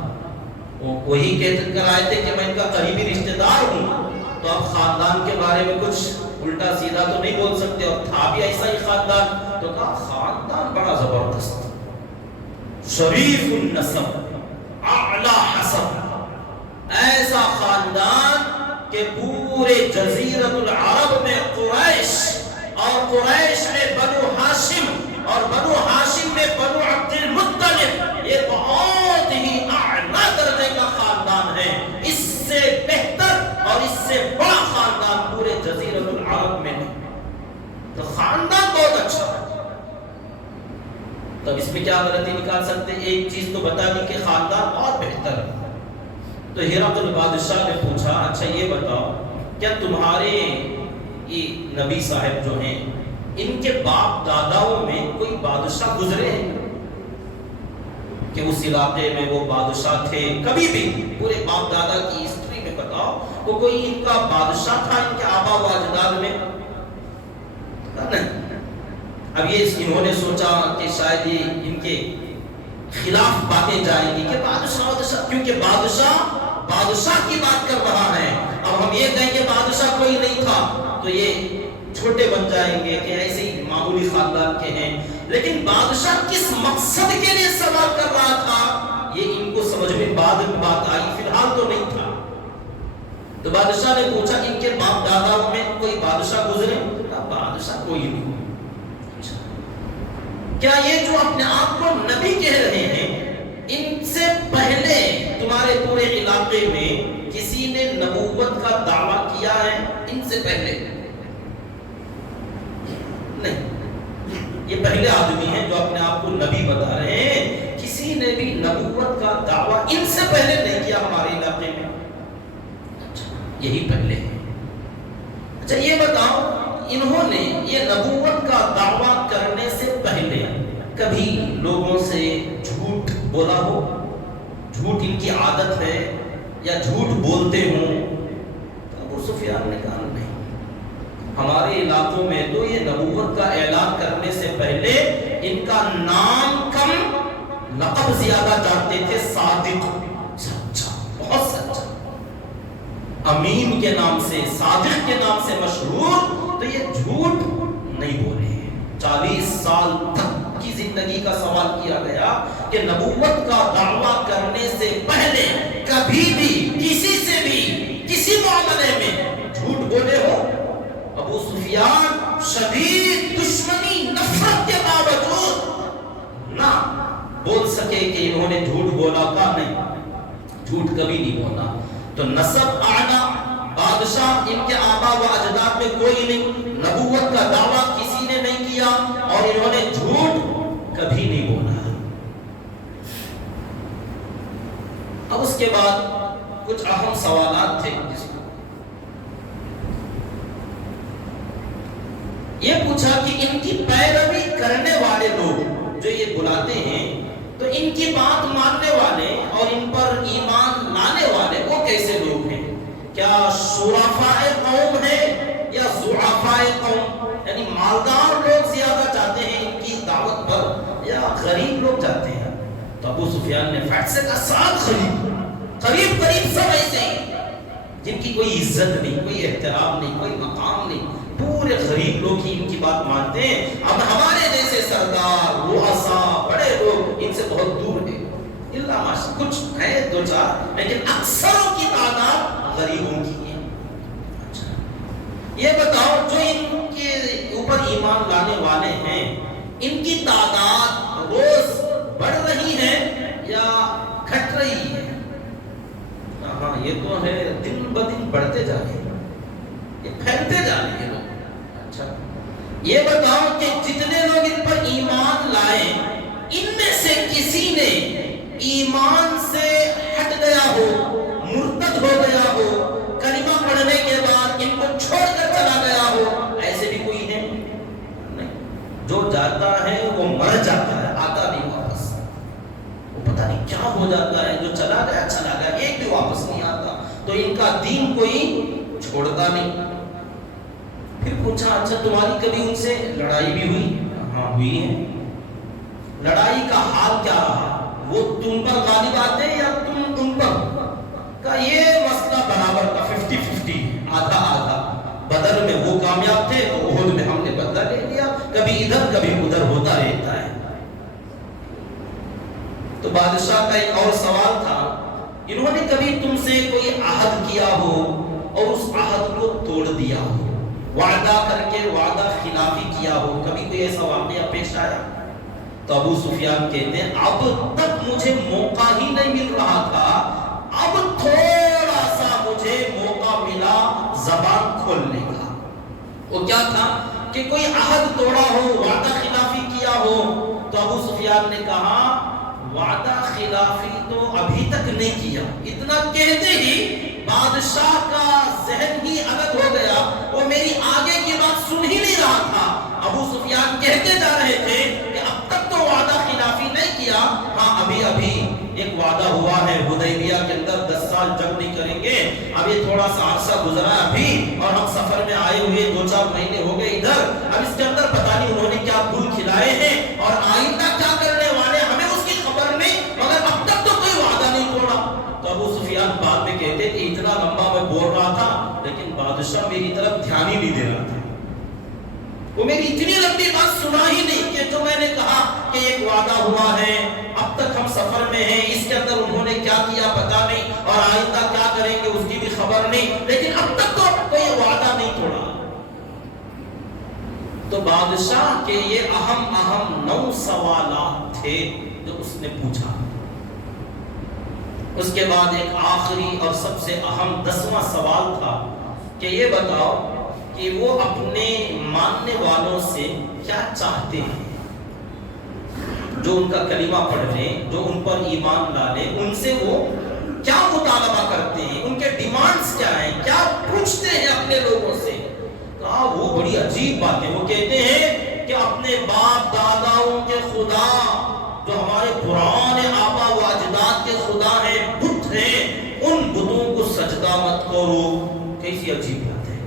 وہی کہہ کر آئے تھے کہ میں ان کا قریبی رشتہ دار ہوں، تو اب خاندان کے بارے میں کچھ الٹا سیدھا تو نہیں بول سکتے، اور تھا بھی ایسا ہی خاندان، تو کہا خاندان بڑا زبردست، شریف النسب اعلی حسب، ایسا خاندان کہ پورے جزیرت العرب میں قریش، اور قریش میں بنو ہاشم، اور بنو ہاشم میں بنو عبد المطلب، یہ بہت ہی اعلیٰ درجے کا خاندان ہے، اس سے بہتر اور اس سے بڑا خاندان پورے جزیرت العرب میں نہیں، تو خاندان بہت اچھا ہے۔ تو اس میں کیا غلطی نکال سکتے؟ ایک چیز تو بتا دی کہ خاندان بہت بہتر ہے۔ تو ہرقل بادشاہ نے پوچھا اچھا یہ بتاؤ کیا تمہارے یہ نبی صاحب جو ہیں ان کے باپ داداؤں میں کوئی بادشاہ گزرے ہیں کہ اس علاقے میں وہ بادشاہ تھے؟ کبھی بھی پورے باپ دادا کی ہسٹری میں بتاؤ وہ کوئی ان کا بادشاہ تھا ان کے آبا و اجداد میں؟ نہیں۔ اب یہ انہوں نے سوچا کہ شاید یہ ان کے خلاف باتیں جائیں گی کہ بادشاہ، کیونکہ بادشاہ کی بات کر رہا ہے، اب ہم یہ کہیں کہ بادشاہ کوئی نہیں تھا تو یہ چھوٹے بن جائیں گے کہ ایسے ہی معمولی خاندان کے ہیں، لیکن بادشاہ کس مقصد کے لیے سوال کر رہا تھا یہ ان کو سمجھ میں بعد میں بات آئی، فی الحال تو نہیں تھا۔ تو بادشاہ نے پوچھا ان کے باپ دادا میں کوئی بادشاہ گزرے؟ بادشاہ کوئی نہیں۔ کیا یہ جو اپنے آپ کو نبی کہہ رہے ہیں ان سے پہلے تمہارے پورے علاقے میں کسی نے نبوت کا دعویٰ کیا ہے؟ ان سے پہلے نہیں، یہ پہلے آدمی ہیں جو اپنے آپ کو نبی بتا رہے ہیں، کسی نے بھی نبوت کا دعویٰ ان سے پہلے نہیں کیا ہمارے علاقے میں، یہی پہلے ہے۔ اچھا یہ بتاؤ انہوں نے یہ نبوت کا دعویٰ کرنے سے پہلے کبھی لوگوں سے جھوٹ بولا ہو؟ جھوٹ ان کی عادت ہے یا جھوٹ بولتے ہوں؟ تو ابو سفیان نے کہا نہیں، ہمارے علاقوں میں تو یہ نبوت کا اعلان کرنے سے پہلے ان کا نام کم لقب زیادہ جانتے تھے، صادق، سچا، بہت سچا، امین کے نام سے، صادق کے نام سے مشہور، تو یہ جھوٹ نہیں بولے۔ 40 سال تک کی زندگی کا سوال کیا گیا کہ نبوت کا دعویٰ کرنے سے پہلے کبھی بھی کسی سے بھی کسی معاملے میں جھوٹ بولے ہو؟ ابو سفیان شدید دشمنی نفرت کے باوجود نہ بول سکے کہ انہوں نے جھوٹ بولا تھا، نہیں، جھوٹ کبھی نہیں بولا۔ تو نسب اعلیٰ، بادشاہ ان کے آبا و اجداد میں کوئی نہیں، نبوت کا دعویٰ کسی نے نہیں کیا، اور انہوں نے جھوٹ کبھی نہیں بولا۔ اب اس کے بعد کچھ اہم سوالات تھے، یہ پوچھا کہ ان کی پیروی کرنے والے لوگ جو یہ بلاتے ہیں تو ان کی بات ماننے والے اور ان پر ایمان لانے والے وہ کیسے لوگ ہیں؟ کیا شرفاء قوم ہے یا ضعفاء قوم؟ یعنی مالدار لوگ زیادہ جاتے ہیں ان کی دعوت پر یا غریب لوگ جاتے ہیں؟ تو ابو سفیان نے فیٹ سے کہا ساتھ قریب سب ایسے ہیں جن کی کوئی عزت نہیں، کوئی احترام نہیں، کوئی مقام نہیں، پورے غریب لوگ ہی ان کی بات مانتے ہیں۔ اب ہمارے جیسے سردار، رؤساء، بڑے لوگ ان سے بہت دور ہیں، اللہ ماشاء کچھ ہے دو چار، لیکن اکثروں کی تعداد غریبوں کی ہے۔ اچھا یہ بتاؤ جو ان کے اوپر ایمان لانے والے ہیں ان کی تعداد روز بڑھ رہی ہے یا گھٹ رہی ہے؟ ہاں یہ تو ہے، دن بدن بڑھتے جا رہے ہیں، یہ پھیلتے جا رہے ہیں لوگ۔ اچھا یہ بتاؤ کہ جتنے لوگ ان پر ایمان لائے ان میں سے کسی نے ایمان سے ہٹ گیا ہو، مرتد ہو گیا ہو، کلمہ پڑھنے کے بعد ان کو چھوڑ کر چلا گیا ہو، ایسے بھی کوئی ہے؟ نہیں، جو جاتا ہے وہ مر جاتا ہے، آتا نہیں واپس، وہ پتہ نہیں کیا ہو جاتا ہے، جو چلا گیا ایک بھی واپس نہیں آتا، تو ان کا دین کوئی چھوڑتا نہیں۔ پھر پوچھا اچھا تمہاری کبھی ان سے لڑائی بھی ہوئی؟ ہاں ہوئی ہے۔ لڑائی کا حال کیا رہا؟ وہ تم پر غالب آتے یا تم ان پر؟ کا یہ مسئلہ برابر کا 50-50، آدھا آدھا۔ بدر میں وہ کامیاب بادشاہ کا ایک اور سوال تھا، انہوں نے کبھی تم سے کوئی عہد کیا ہو اور اس عہد کو توڑ دیا ہو، وعدہ کر کے وعدہ خلافی کیا ہو، کبھی کوئی ایسا واقعہ پیش آیا؟ تو ابو سفیان کہتے ہیں اب تک مجھے موقع ہی نہیں مل رہا تھا، اب تھوڑا سا مجھے موقع ملا زبان کھولنے کا۔ وہ کیا تھا کہ کوئی عہد توڑا ہو، وعدہ خلافی کیا ہو۔ تو ابو سفیان نے کہا وعدہ خلافی تو ابھی تک نہیں کیا۔ اتنا کہتے ہی بادشاہ کا ذہن ہی الگ ہو گیا، وہ میری آگے کی بات سن ہی نہیں رہا تھا۔ ابو سفیان کہتے جا رہے تھے کہ اب تک تو وعدہ خلافی نہیں کیا، ہاں ابھی ایک وعدہ ہوا ہے حدیبیہ کے اندر 10 سال جنگ نہیں کریں گے، ابھی تھوڑا سا عرصہ گزرا ابھی، اور ہم سفر میں آئے ہوئے 2-4 مہینے ہو گئے ادھر، اب اس کے اندر پتہ نہیں انہوں نے کیا پھول کھلائے ہیں اور آئندہ کیا کرنے والے ہمیں اس کی خبر نہیں، مگر اب تک تو کوئی وعدہ نہیں توڑا۔ تو ابو سفیان بعد میں کہتے کہ اتنا لمبا میں بول رہا تھا لیکن بادشاہ میری طرف دھیان ہی نہیں دے رہا تھا، وہ میری اتنی لمبی بات سنا ہی نہیں کہ جو میں نے کہا کہ ایک وعدہ ہوا ہے، اب تک ہم سفر میں ہیں، اس کے اندر انہوں نے کیا کیا پتہ نہیں اور آئندہ کیا کریں گے اس کی بھی خبر نہیں، لیکن اب تک تو کوئی وعدہ نہیں توڑا۔ تو بادشاہ کے یہ اہم 9 سوالات تھے جو اس نے پوچھا۔ اس کے بعد ایک آخری اور سب سے اہم 10واں سوال تھا کہ یہ بتاؤ کہ وہ اپنے ماننے والوں سے کیا چاہتے ہیں، جو ان کا کلمہ پڑھ لیں، جو ان پر ایمان ڈالیں، ان سے وہ کیا مطالبہ کرتے ہیں، ان کے ڈیمانڈز کیا ہیں، کیا پوچھتے ہیں اپنے لوگوں سے۔ کہا وہ بڑی عجیب بات ہے، وہ کہتے ہیں کہ اپنے باپ داداؤں کے خدا، جو ہمارے پرانے آبا و اجداد کے خدا ہیں، بت ہیں، ان بتوں کو سجدہ مت کرو۔ کیسی عجیب بات ہے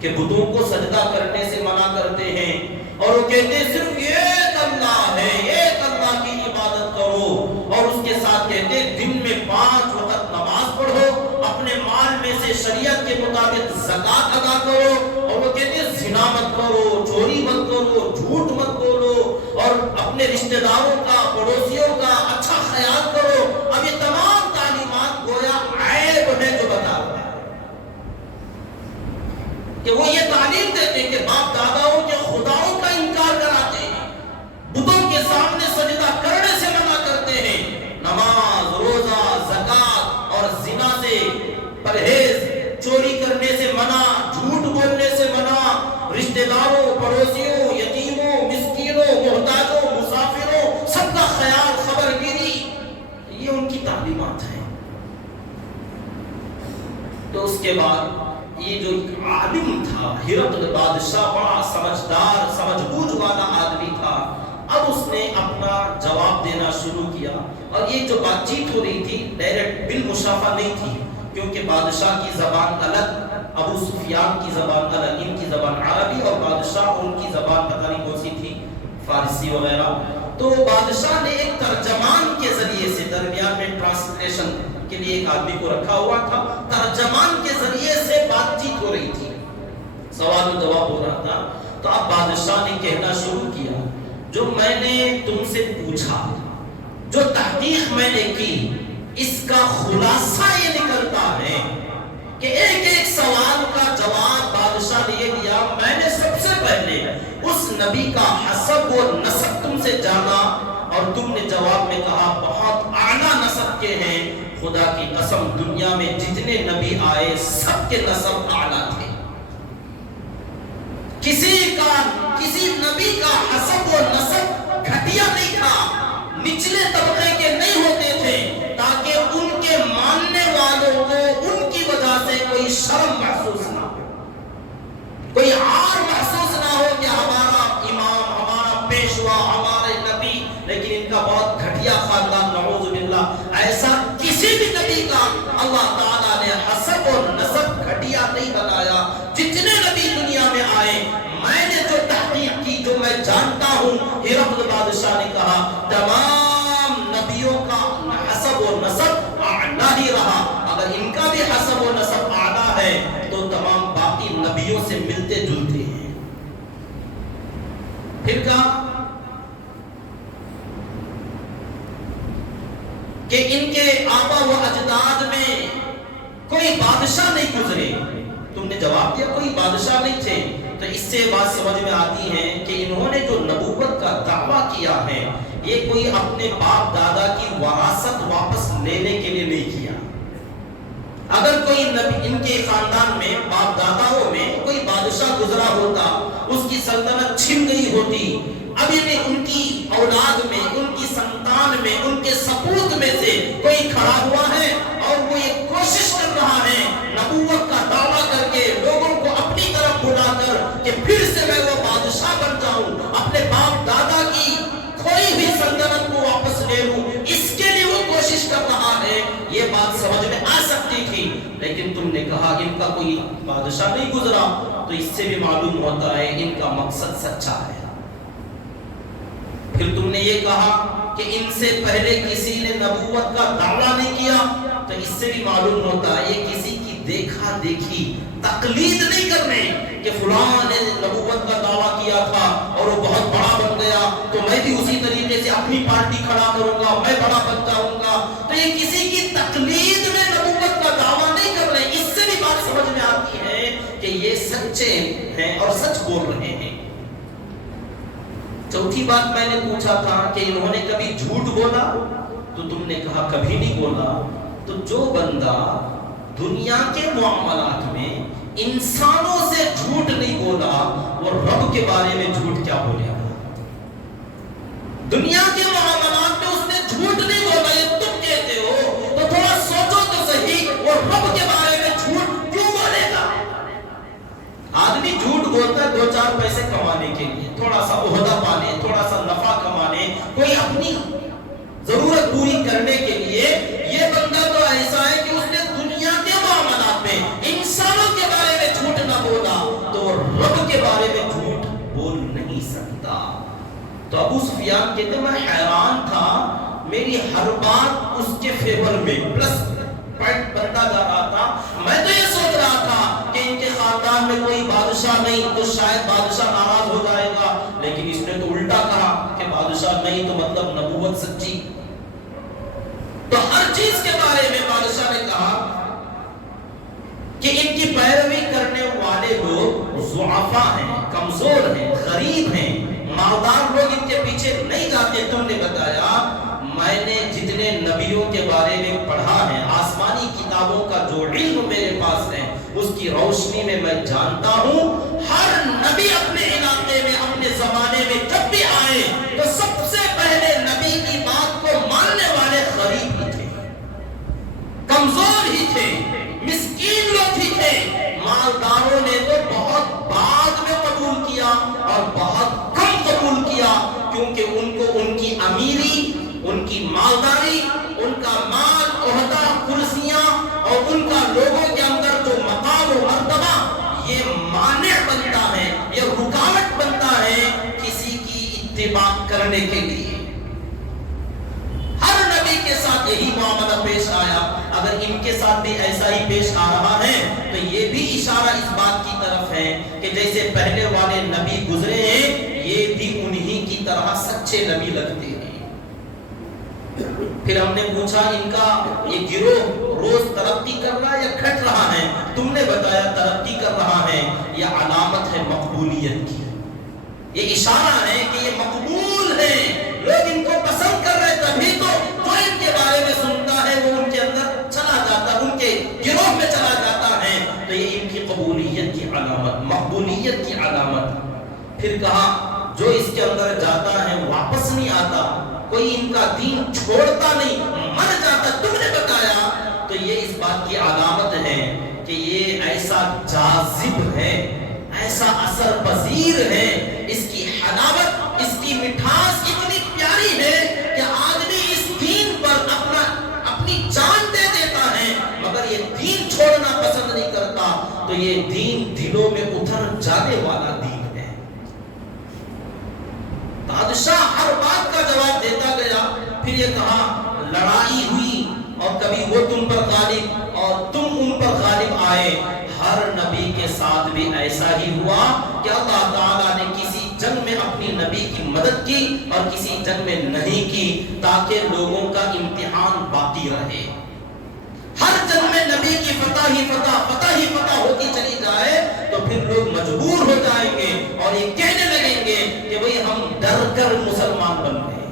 کہ بتوں کو سجدہ کرنے سے منع کرتے ہیں، اور وہ کہتے ہیں صرف ایک اللہ ہے، ایک اللہ کی عبادت کرو، اور اس کے ساتھ کہتے ہیں دن میں 5 وقت نماز پڑھو، اپنے مال میں سے شریعت کے مطابق زکوٰۃ ادا کرو، اور وہ کہتے ہیں زنا مت کرو، چوری مت کرو، جھوٹ مت بولو، اور اپنے رشتہ داروں کا، پڑوسیوں کا اچھا خیال کرو۔ اب یہ تمام تعلیمات گویا عیب ہے جو بتا رہے ہیں کہ وہ یہ تعلیم دیتے ہیں کہ باپ داداؤں کے خداؤں کا انکار کراتے ہیں، بتوں کے سامنے سجدہ کرنے سے منع کرتے ہیں، نماز، روزہ، زکوٰۃ اور زنا سے پرہیز، چوری کرنے سے منع، جھوٹ بولنے سے منع، رشتہ داروں، پڑوسیوں، یتیموں، مسکینوں، محتاجوں، مسافروں سب کا خیال، خبر گیری، یہ ان کی تعلیمات ہیں۔ تو اس کے بعد یہ جو ایک عالم تھا ہرقل بادشاہ، بڑا سمجھدار، سمجھ بوجھ والا آدمی تھا، اب اس نے اپنا جواب دینا شروع کیا، اور یہ جو بات چیت ہو رہی تھی ڈائریکٹ بالمشافہ نہیں تھی، کیونکہ بادشاہ کی زبان الگ، ابو سفیان کی زبان الگ، ان کی زبان عربی، اور بادشاہ ان کی زبان پتہ نہیں کون سی تھی، فارسی وغیرہ۔ تو بادشاہ نے ایک ترجمان کے ذریعے سے، درمیان میں ٹرانسلیشن کے لیے ایک آدمی کو رکھا ہوا تھا، ترجمان کے ذریعے سے بات چیت ہو رہی تھی، سوال و جواب ہو رہا تھا۔ تو اب بادشاہ نے کہنا شروع کیا جو میں نے تم سے پوچھا، جو تحقیق میں نے کی، اس کا خلاصہ یہ نکلتا ہے کہ ایک ایک سوال کا جواب بادشاہ نے یہ دیا، میں نے سب سے پہلے اس نبی کا حسب و نسب تم سے جانا، اور تم نے جواب میں کہا بہت اعلیٰ نسب کے ہیں، خدا کی قسم دنیا میں جتنے نبی آئے سب کے نسب اعلیٰ تھے، کسی نبی کا حسب و نسب گھٹیا نہیں تھا، نچلے طبقے کے نہیں ہوتے تھے، تاکہ ان کے ماننے والوں کو ان کی وجہ سے کوئی شرم محسوس نہ ہو، کوئی عار محسوس نہ ہو کہ ہمارا امام، ہمارا پیشوا، ہمارے نبی، لیکن ان کا بہت گھٹیا خاندان، نعوذ باللہ۔ ایسا کسی بھی نبی کا اللہ تعالیٰ نے حسب و نسب گھٹیا نہیں بنایا، جتنے نبی دنیا میں آئے، میں نے جو تحقیق کی، جو میں جانتا ہوں، ہرقل بادشاہ نے کہا تمام نبیوں کا حسب و نسب اعلیٰ ہی رہا، اگر ان کا بھی حسب و نسب اعلیٰ ہے تو تمام باقی نبیوں سے ملتے جلتے ہیں۔ پھر کہا کہ ان کے آبا و اجداد میں کوئی بادشاہ نہیں گزرے؟ تم نے جواب دیا کوئی بادشاہ نہیں تھے۔ تو اس سے بات سمجھ میں آتی ہے کہ انہوں نے جو نبوت کا دعویٰ کیا ہے یہ کوئی اپنے باپ دادا کی وراثت واپس لینے کے لیے نہیں کیا۔ اگر کوئی نبی ان کے خاندان میں باپ داداؤں میں کوئی بادشاہ گزرا ہوتا، اس کی سلطنت چھن گئی ہوتی، ابھی بھی ان کی اولاد میں، ان کی سنتان میں، ان کے سپوت میں سے کوئی کھڑا ہوا ہے اور وہ یہ کوشش کر رہا ہے نبوت کا دعویٰ کر کے لوگوں کو اپنی طرف بلا کر کہ پھر سے میں وہ بادشاہ بن جاؤں، اپنے باپ دادا کی کھوئی ہوئی سلطنت کو واپس لے لوں، اس کے لیے وہ کوشش کر رہا ہے، یہ بات سمجھ میں آ سکتی تھی۔ لیکن تم نے کہا ان کا کوئی بادشاہ نہیں گزرا، تو اس سے بھی معلوم ہوتا ہے ان کا مقصد سچا ہے۔ پھر تم نے یہ کہا کہ ان سے پہلے کسی نے نبوت کا دعویٰ نہیں کیا، تو اس سے بھی معلوم ہوتا ہے یہ کسی کی دیکھا دیکھی تقلید نہیں کرنے کہ فلاں نے نبوت کا دعویٰ کیا تھا اور وہ بہت بڑا بن گیا تو میں بھی اسی طریقے سے اپنی پارٹی کھڑا کروں گا، میں بڑا بن جاؤں گا۔ تو یہ کسی کی تقلید میں نبوت کا دعویٰ نہیں کر رہے۔ اس سے بھی بات سمجھ میں آتی ہے کہ یہ سچے ہیں اور سچ بول رہے ہیں۔ چوتھی بات میں نے پوچھا تھا کہ انہوں نے کبھی جھوٹ بولا، تو تم نے کہا کبھی نہیں بولا۔ تو جو بندہ دنیا کے معاملات میں انسانوں سے جھوٹ نہیں بولا، وہ رب کے بارے میں جھوٹ کیا بولے گا؟ دنیا کے معاملات میں اس نے جھوٹ نہیں بولا، یہ تم کہتے ہو، تو تھوڑا سوچو تو صحیح، وہ رب کے بارے میں جھوٹ کیوں بولے گا؟ آدمی جھوٹ بولتا ہے دو چار پیسے کمانے کے لیے، تھوڑا سا عہدہ پانے، تھوڑا سا نفع کمانے، کوئی اپنی ضرورت پوری کرنے کے لیے۔ یہ بندہ تو ایسا ہے کہ اس نے دنیا کے معاملات میں انسانوں کے بارے میں جھوٹ نہ بولا، تو رب کے بارے میں جھوٹ بول نہیں سکتا۔ تو ابو سفیان کہتے میں حیران تھا، میری ہر بات اس کے فیور میں پلس پوائنٹ بنتا جا رہا تھا۔ میں تو یہ سوچ رہا تھا کہ ان کے خاندان میں کوئی بادشاہ نہیں تو شاید بادشاہ ناراض ہو جائے گا، لیکن اس نے تو الٹا کہا کہ بادشاہ نہیں تو مطلب نبوت سچی۔ تو ہر چیز کے بارے میں بادشاہ نے کہا کہ ان کی پیروی کرنے والے لوگ ضعفاء ہیں، کمزور ہیں، غریب ہیں، مالدار لوگ ان کے پیچھے نہیں جاتے۔ تم نے بتایا میں نے جتنے نبیوں کے بارے میں پڑھا ہے، آسمانی کتابوں کا جو علم میرے پاس ہے، اس کی روشنی میں میں جانتا ہوں ہر نبی اپنے علاقے میں، اپنے زمانے میں جب بھی آئے تو سب سے پہلے نبی کی بات کو ماننے والے غریب ہی تھے، کمزور ہی تھے، مسکین لوگ ہی تھے۔ مالداروں نے تو بہت بعد میں قبول کیا اور بہت کم قبول کیا، کیونکہ ان کو ان کی امیری، ان کی مالداری، ان کا مال، عہدہ، کرسیاں اور ان کا لوگوں کے اندر جو مقام و مرتبہ، یہ مانع بنتا ہے، یہ رکاوٹ بنتا ہے کسی کی اتباع کرنے کے لیے۔ ہر نبی کے ساتھ یہی معاملہ پیش آیا، اگر ان کے ساتھ بھی ایسا ہی پیش آ رہا ہے تو یہ بھی اشارہ اس بات کی طرف ہے کہ جیسے پہلے والے نبی گزرے ہیں، یہ بھی انہی کی طرح سچے نبی لگتے ہیں۔ پھر ہم نے پوچھا ان کا یہ گروہ روز ترقی کر رہا ہے یا گھٹ رہا ہے؟ تم نے بتایا ترقی کر رہا ہے، یہ علامت ہے مقبولیت کی، یہ اشارہ ہے کہ یہ مقبول ہے، لوگ ان کو پسند کر رہے، تبھی تو جو ان کے بارے میں سنتا ہے وہ ان کے اندر چلا جاتا، ان کے گروہ میں چلا جاتا ہے، تو یہ ان کی قبولیت کی علامت، مقبولیت کی علامت۔ پھر کہا جو اس کے اندر جاتا ہے واپس نہیں آتا، کوئی ان کا دین چھوڑتا نہیں، مر جاتا، تم نے بتایا، تو یہ اس بات کی علامت ہے کہ یہ ایسا جاذب ہے، ایسا اثر پذیر ہے، اس کی حلاوت، اس کی مٹھاس اتنی پیاری ہے کہ آدمی اس دین پر اپنی جان دے دیتا ہے، مگر یہ دین چھوڑنا پسند نہیں کرتا، تو یہ دین دلوں میں اتر جانے والا دین ہے۔ بادشاہ ہر بات کا جواب دیتا گیا، پھر یہ کہا لڑائی ہوئی اور کبھی وہ تم پر غالب اور تم ان پر غالب آئے۔ ہر نبی کے ساتھ بھی ایسا ہی ہوا کہ اللہ تعالیٰ نے کسی جنگ میں اپنی نبی کی مدد کی اور کسی جنگ میں نہیں کی تاکہ لوگوں کا امتحان باقی رہے. ہر جنگ میں نبی کی فتح ہی فتح ہوتی چلی جائے تو پھر لوگ مجبور ہو جائیں گے اور یہ کہنے لگیں گے کہ بھئی ہم ڈر کر مسلمان بن گئے,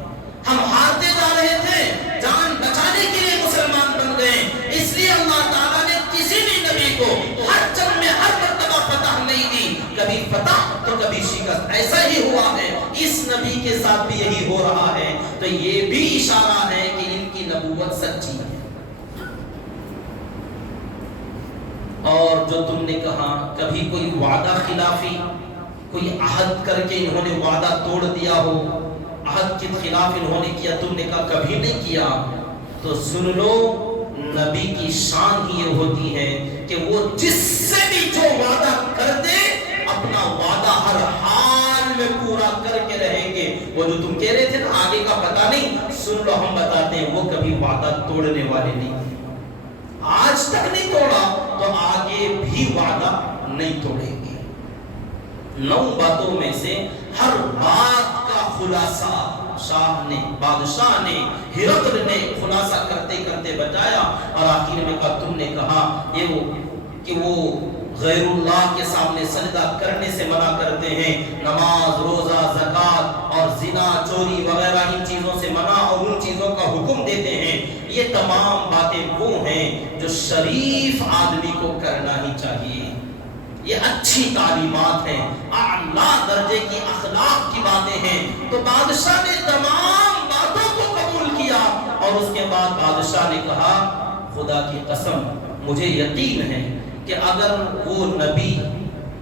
ہم ہارتے جا رہے تھے, جان بچانے کے لیے مسلمان بن گئے. اس لیے اللہ تعالیٰ نے کسی بھی نبی کو ہر جنگ میں ہر مرتبہ فتح نہیں دی, کبھی فتح تو کبھی شکست. ایسا ہی ہوا ہے, اس نبی کے ساتھ بھی یہی ہو رہا ہے. تو یہ بھی اشارہ ہے کہ ان کی نبوت سچی ہے. اور جو تم نے کہا کبھی کوئی وعدہ خلافی, کوئی عہد کر کے انہوں نے وعدہ توڑ دیا ہو, عہد کے خلاف انہوں نے کیا, تم نے کہا کبھی نہیں کیا, تو سن لو نبی کی شان ہی یہ ہوتی ہے کہ وہ جس سے بھی جو وعدہ کر دے اپنا وعدہ ہر حال میں پورا کر کے رہیں گے. وہ جو تم کہہ رہے تھے نا آگے کا پتہ نہیں, سن لو ہم بتاتے ہیں وہ کبھی وعدہ توڑنے والے نہیں, آج تک نہیں توڑا تو آگے بھی وعدہ نہیں توڑیں گے. 9 باتوں میں سے ہر بات کا خلاصہ بادشاہ نے ہرقل نے خلاصہ کرتے کرتے بتایا اور آخر میں کہا تم نے کہا کہ وہ غیر اللہ کے سامنے سجدہ کرنے سے منع کرتے ہیں, نماز, روزہ, زکوٰۃ اور زنا, چوری وغیرہ ان چیزوں سے منع اور ان چیزوں کا حکم دیتے ہیں. یہ تمام باتیں وہ ہیں جو شریف آدمی کو کرنا ہی چاہیے. یہ اچھی تعلیمات ہیں, اعلیٰ درجے کی اخلاق کی باتیں ہیں. تو بادشاہ نے تمام باتوں کو قبول کیا اور اس کے بعد بادشاہ نے کہا خدا کی قسم مجھے یقین ہے کہ اگر وہ نبی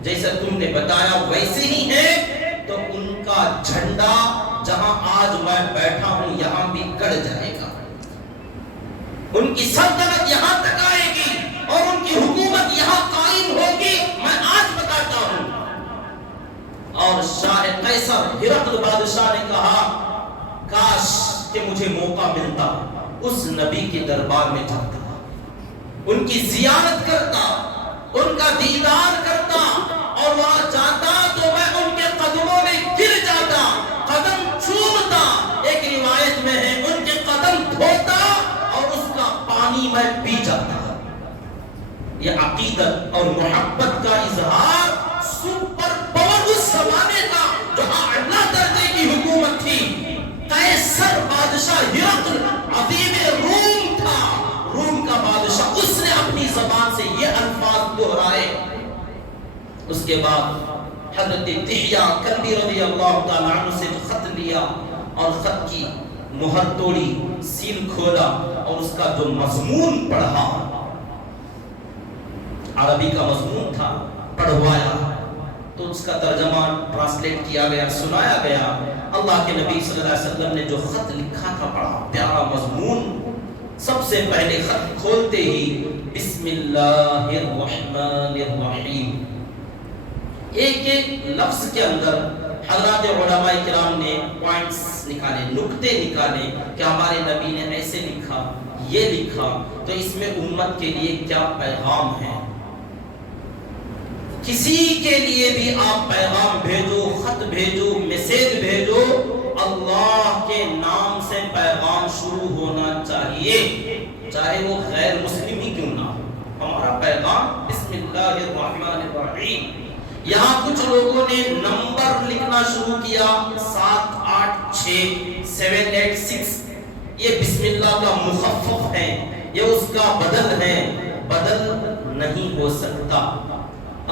جیسا تم نے بتایا ویسے ہی ہے تو ان کا جھنڈا جہاں آج میں بیٹھا ہوں یہاں بھی گڑ جائے گا, ان کی سلطنت یہاں تک آئے گی اور ان کی حکومت یہاں قائم ہوگی, میں آج بتاتا ہوں. اور شاہ قیصر ہرقل بادشاہ نے کہا کاش کہ مجھے موقع ملتا اس نبی کے دربار میں جاتا, ان کی زیارت کرتا, ان کا دیدار کرتا اور وہاں جاتا تو میں ان کے قدموں میں گر جاتا, قدم چومتا, ایک روایت میں ہے ان کے قدم دھوتا اور اس کا پانی میں پی جاتا. یہ عقیدت اور محبت کا اظہار سپر پاور اس زمانے کا جو اعلیٰ درجے کی حکومت تھی. قیصر بادشاہ ہرقل عظیم روم تھا, روم کا بادشاہ, اس نے اپنی زبان سے یہ الفاظ دہرائے. اس کے بعد حضرت دحیہ کلبی رضی اللہ تعالیٰ عنہ سے خط لیا اور خط کی مہر توڑی, سیل کھولا اور اس کا جو مضمون پڑھا, عربی کا مضمون تھا, پڑھوایا تو اس کا ترجمہ ٹرانسلیٹ کیا گیا, سنایا گیا. اللہ کے نبی صلی اللہ علیہ وسلم نے جو خط لکھا تھا بڑا پیارا مضمون. سب سے پہلے خط کھولتے ہی بسم اللہ الرحمن الرحیم, ایک ایک لفظ کے اندر حضرات علماء کرام نے پوائنٹس نکالے, نکتے نکالے کہ ہمارے نبی نے ایسے لکھا, یہ لکھا, تو اس میں امت کے لیے کیا پیغام ہے. کسی کے لیے بھی آپ پیغام بھیجو, خط بھیجو, میسیج بھیجو, اللہ کے نام سے پیغام شروع ہونا چاہیے, چاہے وہ غیر مسلم ہی کیوں نہ ہو. ہمارا پیغام بسم اللہ الرحمن الرحیم. یہاں کچھ لوگوں نے نمبر لکھنا شروع کیا 7 8 6 7 8 6, یہ بسم اللہ کا مخفف ہے, یہ اس کا بدل ہے, بدل نہیں ہو سکتا.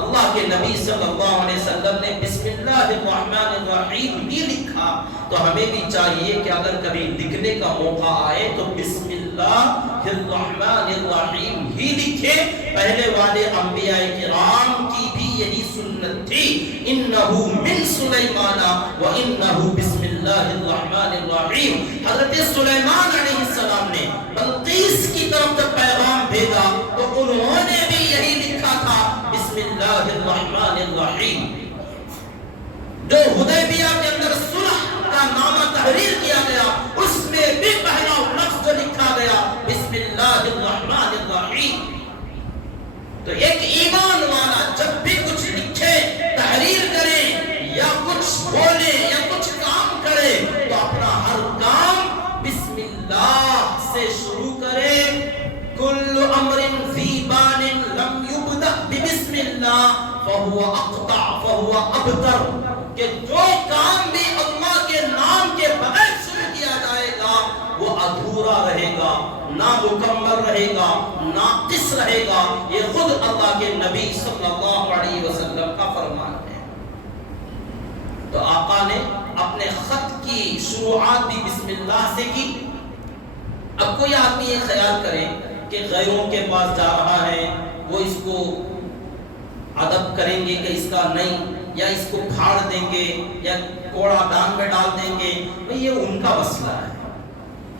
اللہ کے نبی صلی اللہ علیہ وسلم نے بسم اللہ الرحمن الرحیم بھی لکھا, تو ہمیں بھی چاہیے کہ اگر کبھی لکھنے کا موقع آئے تو بسم اللہ الرحمن الرحیم ہی لکھے. پہلے والے انبیاء کرام کی بھی یہی سنت تھی, انہو من سلیمان و انہو بسم اللہ الرحمن الرحیم. حضرت سلیمان علیہ السلام نے بلقیس کی طرف جب پیغام بھیجا تو انہوں نے بھی یہی لکھا تھا بسم اللہ الرحمن الرحیم. جو حدیبیہ کے اندر صلح کا نامہ تحریر کیا گیا اس میں بھی پہلا لفظ جو لکھا گیا بسم اللہ الرحمن الرحیم. تو ایک ایمان والا جب بھی کچھ لکھے, تحریر کرے یا کچھ بولے یا کچھ کل امر ذی بال لم یبدأ ببسم اللہ فہو اقطع فہو ابتر، کہ جو کام بھی اللہ کے نام کے بغیر شروع کیا جائے گا وہ ادھورا رہے گا، نامکمل رہے گا، ناقص رہے گا۔ یہ خود اللہ کے نبی صلی اللہ علیہ وسلم کا فرمان ہے۔ تو آقا نے اپنے خط کی شروعات بھی بسم اللہ سے کی۔ اب کوئی آدمی یہ خیال کرے کہ غیروں کے پاس جا رہا ہے، وہ اس کو ادب کریں گے کہ اس کا نہیں، یا اس کو پھاڑ دیں گے یا کوڑا دان میں ڈال دیں گے، یہ ان کا مسئلہ ہے۔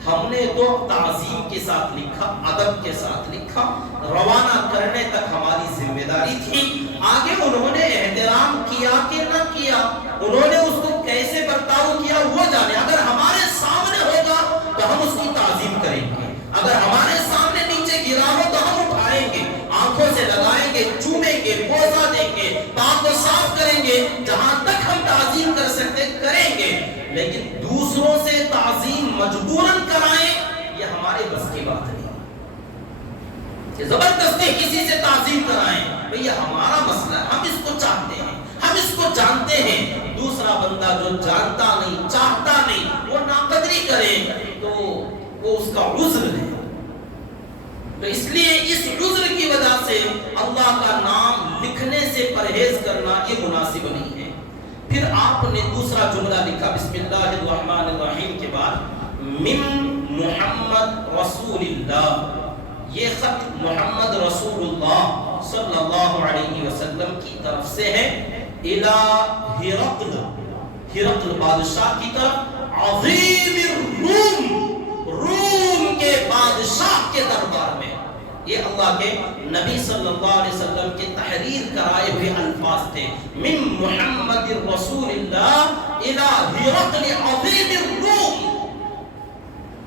ہم نے تو تعظیم کے ساتھ لکھا، ادب کے ساتھ لکھا، روانہ کرنے تک ہماری ذمہ داری تھی۔ آگے انہوں نے احترام کیا کہ نہ کیا، انہوں نے اس کو کیسے برتاؤ کیا وہ جانے۔ اگر ہمارے سامنے ہوگا تو ہم اس کی تعظیم کریں گے، اگر ہمارے سامنے نیچے گرا ہو تو ہم اٹھائیں گے، آنکھوں سے لگائیں گے، چومیں گے، پوزا دیں گے، پاک کو صاف کریں گے، جہاں تک ہم تعظیم کر سکتے کریں گے۔ لیکن دوسروں سے تعظیم مجبوراً کرائیں، یہ ہمارے بس کی بات نہیں کہ زبردستی کسی سے تعظیم کرائیں، یہ ہمارا مسئلہ ہے۔ ہم اس کو چاہتے ہیں، ہم اس کو جانتے ہیں۔ دوسرا بندہ جو جانتا نہیں، چاہتا نہیں، وہ ناقدری کرے تو وہ اس کا عذر ہے۔ تو اس لیے اس عذر کی وجہ سے اللہ کا نام لکھنے سے پرہیز کرنا یہ مناسب نہیں ہے۔ پھر آپ نے دوسرا جملہ لکھا بسم اللہ الرحمن الرحیم کے بعد من محمد رسول اللہ، یہ خط محمد رسول اللہ صلی اللہ علیہ وسلم کی طرف سے ہے، الی ہرقل، ہرقل بادشاہ کی طرف، عظیم الروم، روم کے بادشاہ کے دربار میں۔ یہ اللہ کے نبی صلی اللہ علیہ وسلم کے تحریر کرائے ہوئے الفاظ تھے، من محمد رسول اللہ الی ہرقل عظیم الروم۔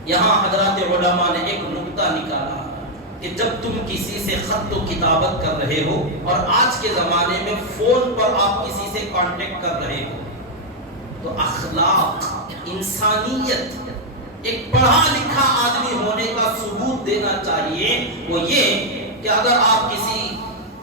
یہاں حضرات علماء نے ایک نقطہ نکالا کہ جب تم کسی سے خط و کتابت کر رہے ہو، اور آج کے زمانے میں فون پر آپ کسی سے کانٹیکٹ کر رہے ہو، تو اخلاق، انسانیت، ایک پڑھا لکھا آدمی ہونے کا ثبوت دینا چاہیے۔ وہ یہ کہ اگر آپ کسی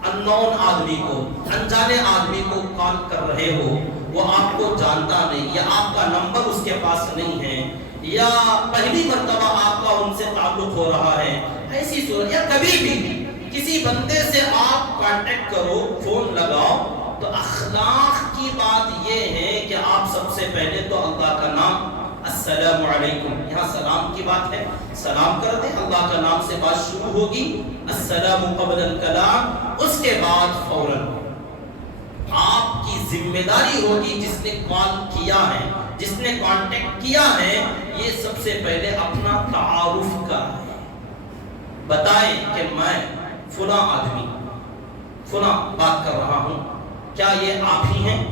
اننون آدمی کو، انجانے آدمی کو کال کر رہے ہو، وہ آپ کو جانتا نہیں، یا آپ کا نمبر اس کے پاس نہیں ہے، یا پہلی مرتبہ آپ کا ان سے تعلق ہو رہا ہے، ایسی صورت، یا کبھی بھی کسی بندے سے آپ کانٹیکٹ کرو، فون لگاؤ، تو اخلاق کی بات یہ ہے کہ آپ سب سے پہلے تو اللہ کا نام، السلام علیکم، یہاں سلام کی بات ہے، سلام کر دیں، اللہ کا نام سے بات شروع ہوگی، السلام قبل الکلام، اس کے بعد فوراً آپ کی ذمہ داری ہوگی، جس نے کال کیا ہے، جس نے کانٹیکٹ کیا ہے، یہ سب سے پہلے اپنا تعارف کرائیں، بتائیں کہ میں فلاں آدمی فلاں بات کر رہا ہوں، کیا یہ آپ ہی ہیں؟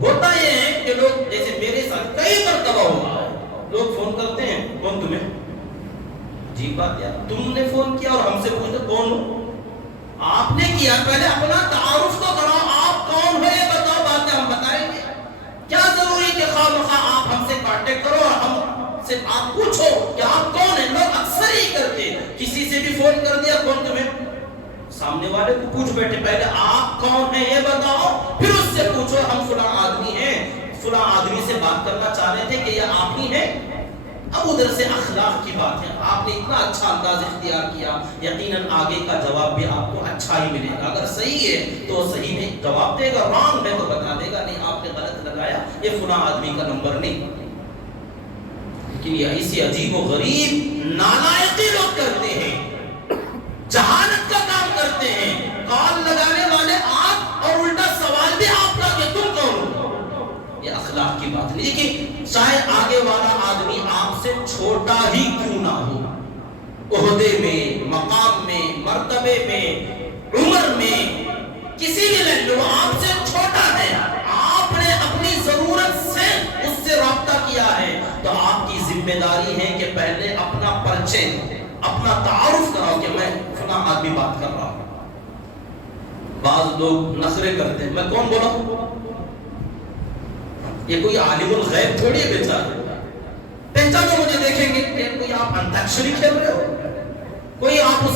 ہوتا یہ ہے کہ لوگ، جیسے میرے ساتھ کئی مرتبہ ہوا ہے، لوگ فون کرتے ہیں، کون تمہیں؟ جی بات یار، تم نے فون کیا اور ہم سے پوچھتے کون ہو؟ آپ نے کیا، پہلے اپنا تعارف تو کرو، آپ کون ہو یہ بتاؤ، بعد میں ہم بتائیں گے۔ کیا ضروری کہ خواہ مخواہ آپ ہم سے کانٹیکٹ کرو اور ہم سے آپ پوچھو کہ آپ کون ہیں؟ لوگ اکثر ہی کرتے، کسی سے بھی فون کر دیا، کون تمہیں؟ سامنے والے کو پوچھ بیٹھے، پہلے آپ کون ہیں یہ بتاؤ، پھر اس سے پوچھو ہم فلاں آدمی ہیں، فلاں آدمی سے بات کرنا چاہ رہے تھے کہ یہ آپ ہی ہیں۔ اب ادھر سے اخلاق کی بات ہے، آپ نے اتنا اچھا انداز اختیار کیا، یقیناً آگے کا جواب بھی آپ کو اچھا ہی ملے گا۔ اگر صحیح ہے تو صحیح میں جواب دے گا، رانگ ہے تو بتا دے گا، نہیں آپ نے غلط لگایا، یہ فلاں آدمی کا نمبر نہیں۔ لیکن یہ ایسی عجیب و غریب نالائقی لوگ کرتے ہیں، جہالت کا کام کرتے ہیں، کال لگانے والے آپ اور الٹا سوال بھی آپ کا کہ تم کون ہو۔ یہ اخلاق کی بات نہیں۔ لیکن چاہے آگے والا آدمی آپ سے چھوٹا ہی کیوں نہ ہو، عہدے میں، مقام میں، مرتبے میں، عمر میں، کسی بھی لیول میں آپ سے چھوٹا ہے، آپ نے اپنی ضرورت سے اس سے رابطہ کیا ہے، تو آپ کی ذمہ داری ہے کہ پہلے اپنا پرچے، اپنا تعارف کراؤ کہ میں فلاں آدمی بات کر رہا ہوں۔ بعض لوگ نخرے کرتے ہیں، میں کون بولا ہوں؟ یہ کوئی عالم الغیب تھوڑی ہے بیچارہ، پہچانو مجھے، دیکھیں گے کہ کوئی آپ انتاکشری کھیل رہے ہو، کوئی آپ اس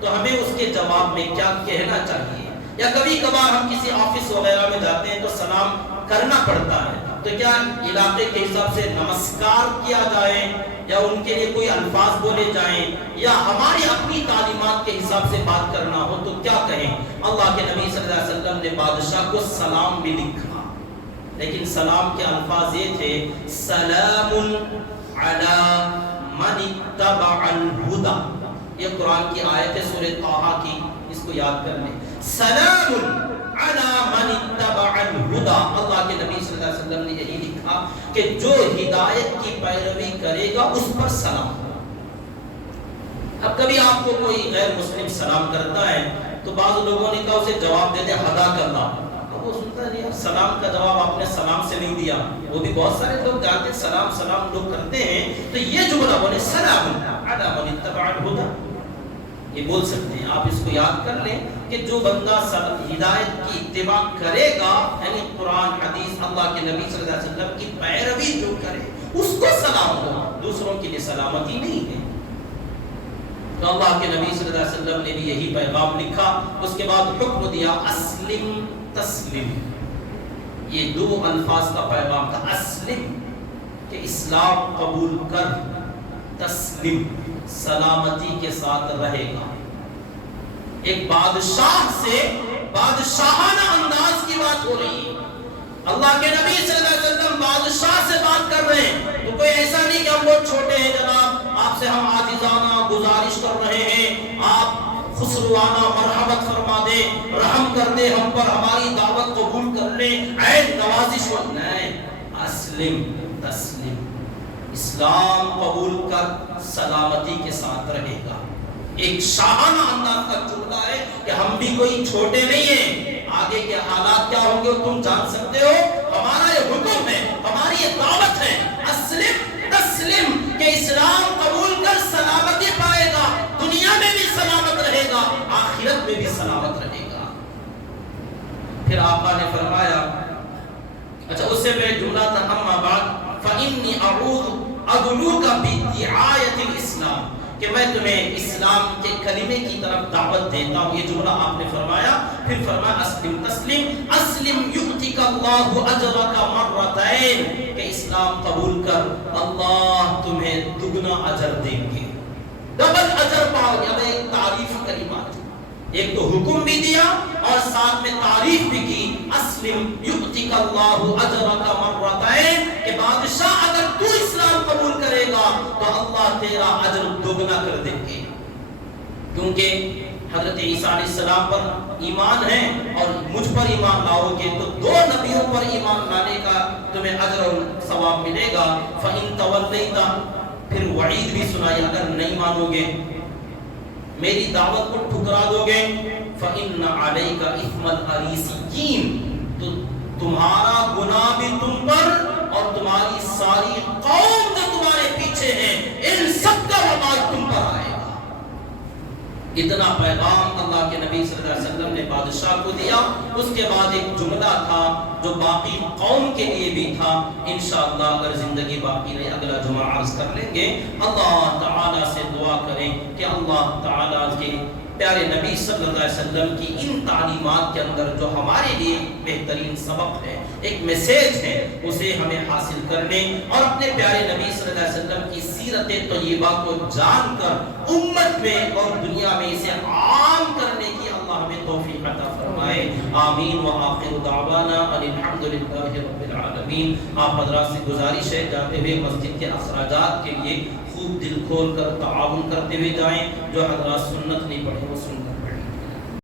تو ہمیں اس کے جواب میں کیا کہنا چاہیے؟ یا کبھی کبھار ہم کسی آفس وغیرہ میں جاتے ہیں تو سلام کرنا پڑتا ہے، تو کیا علاقے کے حساب سے نمسکار کیا جائے یا ان کے لیے کوئی الفاظ بولے جائیں، یا ہماری اپنی تعلیمات کے حساب سے بات کرنا ہو تو کیا کہیں؟ اللہ کے نبی صلی اللہ علیہ وسلم نے بادشاہ کو سلام بھی لکھا، لیکن سلام کے الفاظ یہ تھے سلام علی من اتبع الہدی. یہ قرآن کی آیت ہے سورہ طٰہٰ کی، اس کو یاد کر لیں. سلام علی من اتبع الہدی. اللہ کے نبی صلی اللہ علیہ وسلم نے یہی لکھا کہ جو ہدایت کی پیروی کرے گا اس پر سلام. اب کبھی آپ کو کوئی غیر مسلم سلام کرتا ہے تو بعض لوگوں نے کہا اسے جواب دیتے حداک اللہ. اب وہ سنتا نہیں، سلام کا جواب آپ نے سلام سے نہیں دیا. وہ بھی بہت سارے لوگ جانتے ہیں سلام سلام لوگ کرتے ہیں، تو یہ جملہ بولے سلام علی من اتبع الہدی، یہ بول سکتے ہیں. آپ اس کو یاد کر لیں کہ جو بندہ ہدایت کی اتباع کرے گا، یعنی قرآن حدیث اللہ کے نبی صلی اللہ علیہ وسلم کی پیروی جو کرے اس کو سلام ہو، دوسروں کے لیے سلامتی نہیں ہے. تو اللہ کے نبی صلی اللہ علیہ وسلم نے بھی یہی پیغام لکھا. اس کے بعد حکم دیا اسلم تسلم. یہ دو الفاظ کا پیغام تھا. اسلم کہ اسلام قبول کر، تسلیم سلامتی کے ساتھ رہے گا. ایک بادشاہ سے بادشاہانہ انداز کی بات ہو رہی ہے. اللہ کے نبی صلی اللہ علیہ وسلم بادشاہ سے بات کر رہے ہیں، تو کوئی ایسا نہیں کہ ہم بہت چھوٹے ہیں جناب، آپ سے ہم عاجزانہ گزارش کر رہے ہیں، آپ خسروانہ مرحمت فرما دیں، رحم کر دیں ہم پر، ہماری دعوت قبول کر لیں، عین نوازش ہو. نہیں، اسلم تسلیم، اسلام قبول کر سلامتی کے ساتھ رہے گا. ایک شاہانہ انداز کا جملہ ہے کہ ہم بھی کوئی چھوٹے نہیں ہیں. آگے کے حالات کیا ہوں گے تم جان سکتے ہو. ہمارا یہ حکم ہے، ہماری یہ دعوت ہے، اسلم تسلم کہ اسلام قبول کر سلامتی پائے گا، دنیا میں بھی سلامت رہے گا، آخرت میں بھی سلامت رہے گا. پھر آقا نے فرمایا، اچھا اس سے پہلے جملہ تھا اما بعد فإنی ادعوک بدعایۃ الاسلام، کہ میں تمہیں اسلام کے کلمے کی طرف دعوت دیتا ہوں. یہ جملہ آپ نے فرمایا. پھر فرمایا اسلم تسلیم، اسلم یؤتک اللہ اجرک مرتین، کہ اسلام قبول کر اللہ تمہیں دگنا اجر دیں گے، ڈبل اجر پاؤ گے. اب ایک تعریف کلمات، ایک تو حکم بھی دیا اور ساتھ میں تعریف بھی کی. اسلم یؤتک اللہ اجرک مرتین، کہ بادشاہ اگر تو اسلام قبول کرے گا تو اللہ تیرا اجر دوگنا کر دیں گے. کیونکہ حضرت عیسیٰ علیہ السلام پر ایمان ہے اور مجھ پر ایمان لاؤ گے تو دو نبیوں پر ایمان لانے کا تمہیں اجر اور ثواب ملے گا. فإن تولیت، پھر وعید بھی سنائی، اگر نہیں مانو گے، میری دعوت کو ٹھکرا دو گے، فإن علیک اثم الأریسیین، تو تمہارا گناہ بھی تم پر اور تمہاری ساری قوم جو تمہارے پیچھے ہیں ان سب کا وبال تم پر آئے گا. اتنا پیغام اللہ کے نبی صلی اللہ علیہ وسلم نے بادشاہ کو دیا. اس کے بعد ایک جملہ تھا جو باقی قوم کے لیے بھی تھا. انشاءاللہ اگر زندگی باقی رہی اگلا جمعہ عرض کر لیں گے. اللہ تعالیٰ سے دعا کریں کہ اللہ تعالیٰ کے پیارے نبی صلی اللہ علیہ وسلم کی ان تعلیمات کے اندر جو ہمارے لیے بہترین سبق ہے، ایک میسیج ہے، اسے ہمیں حاصل کرنے اور اپنے پیارے نبی صلی اللہ علیہ وسلم کی سیرت طیبہ کو جان کر امت میں اور دنیا میں اسے عام کرنے کی اللہ ہمیں توفیق عطا فرمائے. آمین. وآخر دعوانا الحمدللہ رب العالمین. آپ حضرات سے گزارش ہے جاتے ہوئے مسجد کے اخراجات کے لیے خوب دل کھول کر تعاون کرتے ہوئے جائیں. جو حضرات سنت نہیں پڑھے وہ سن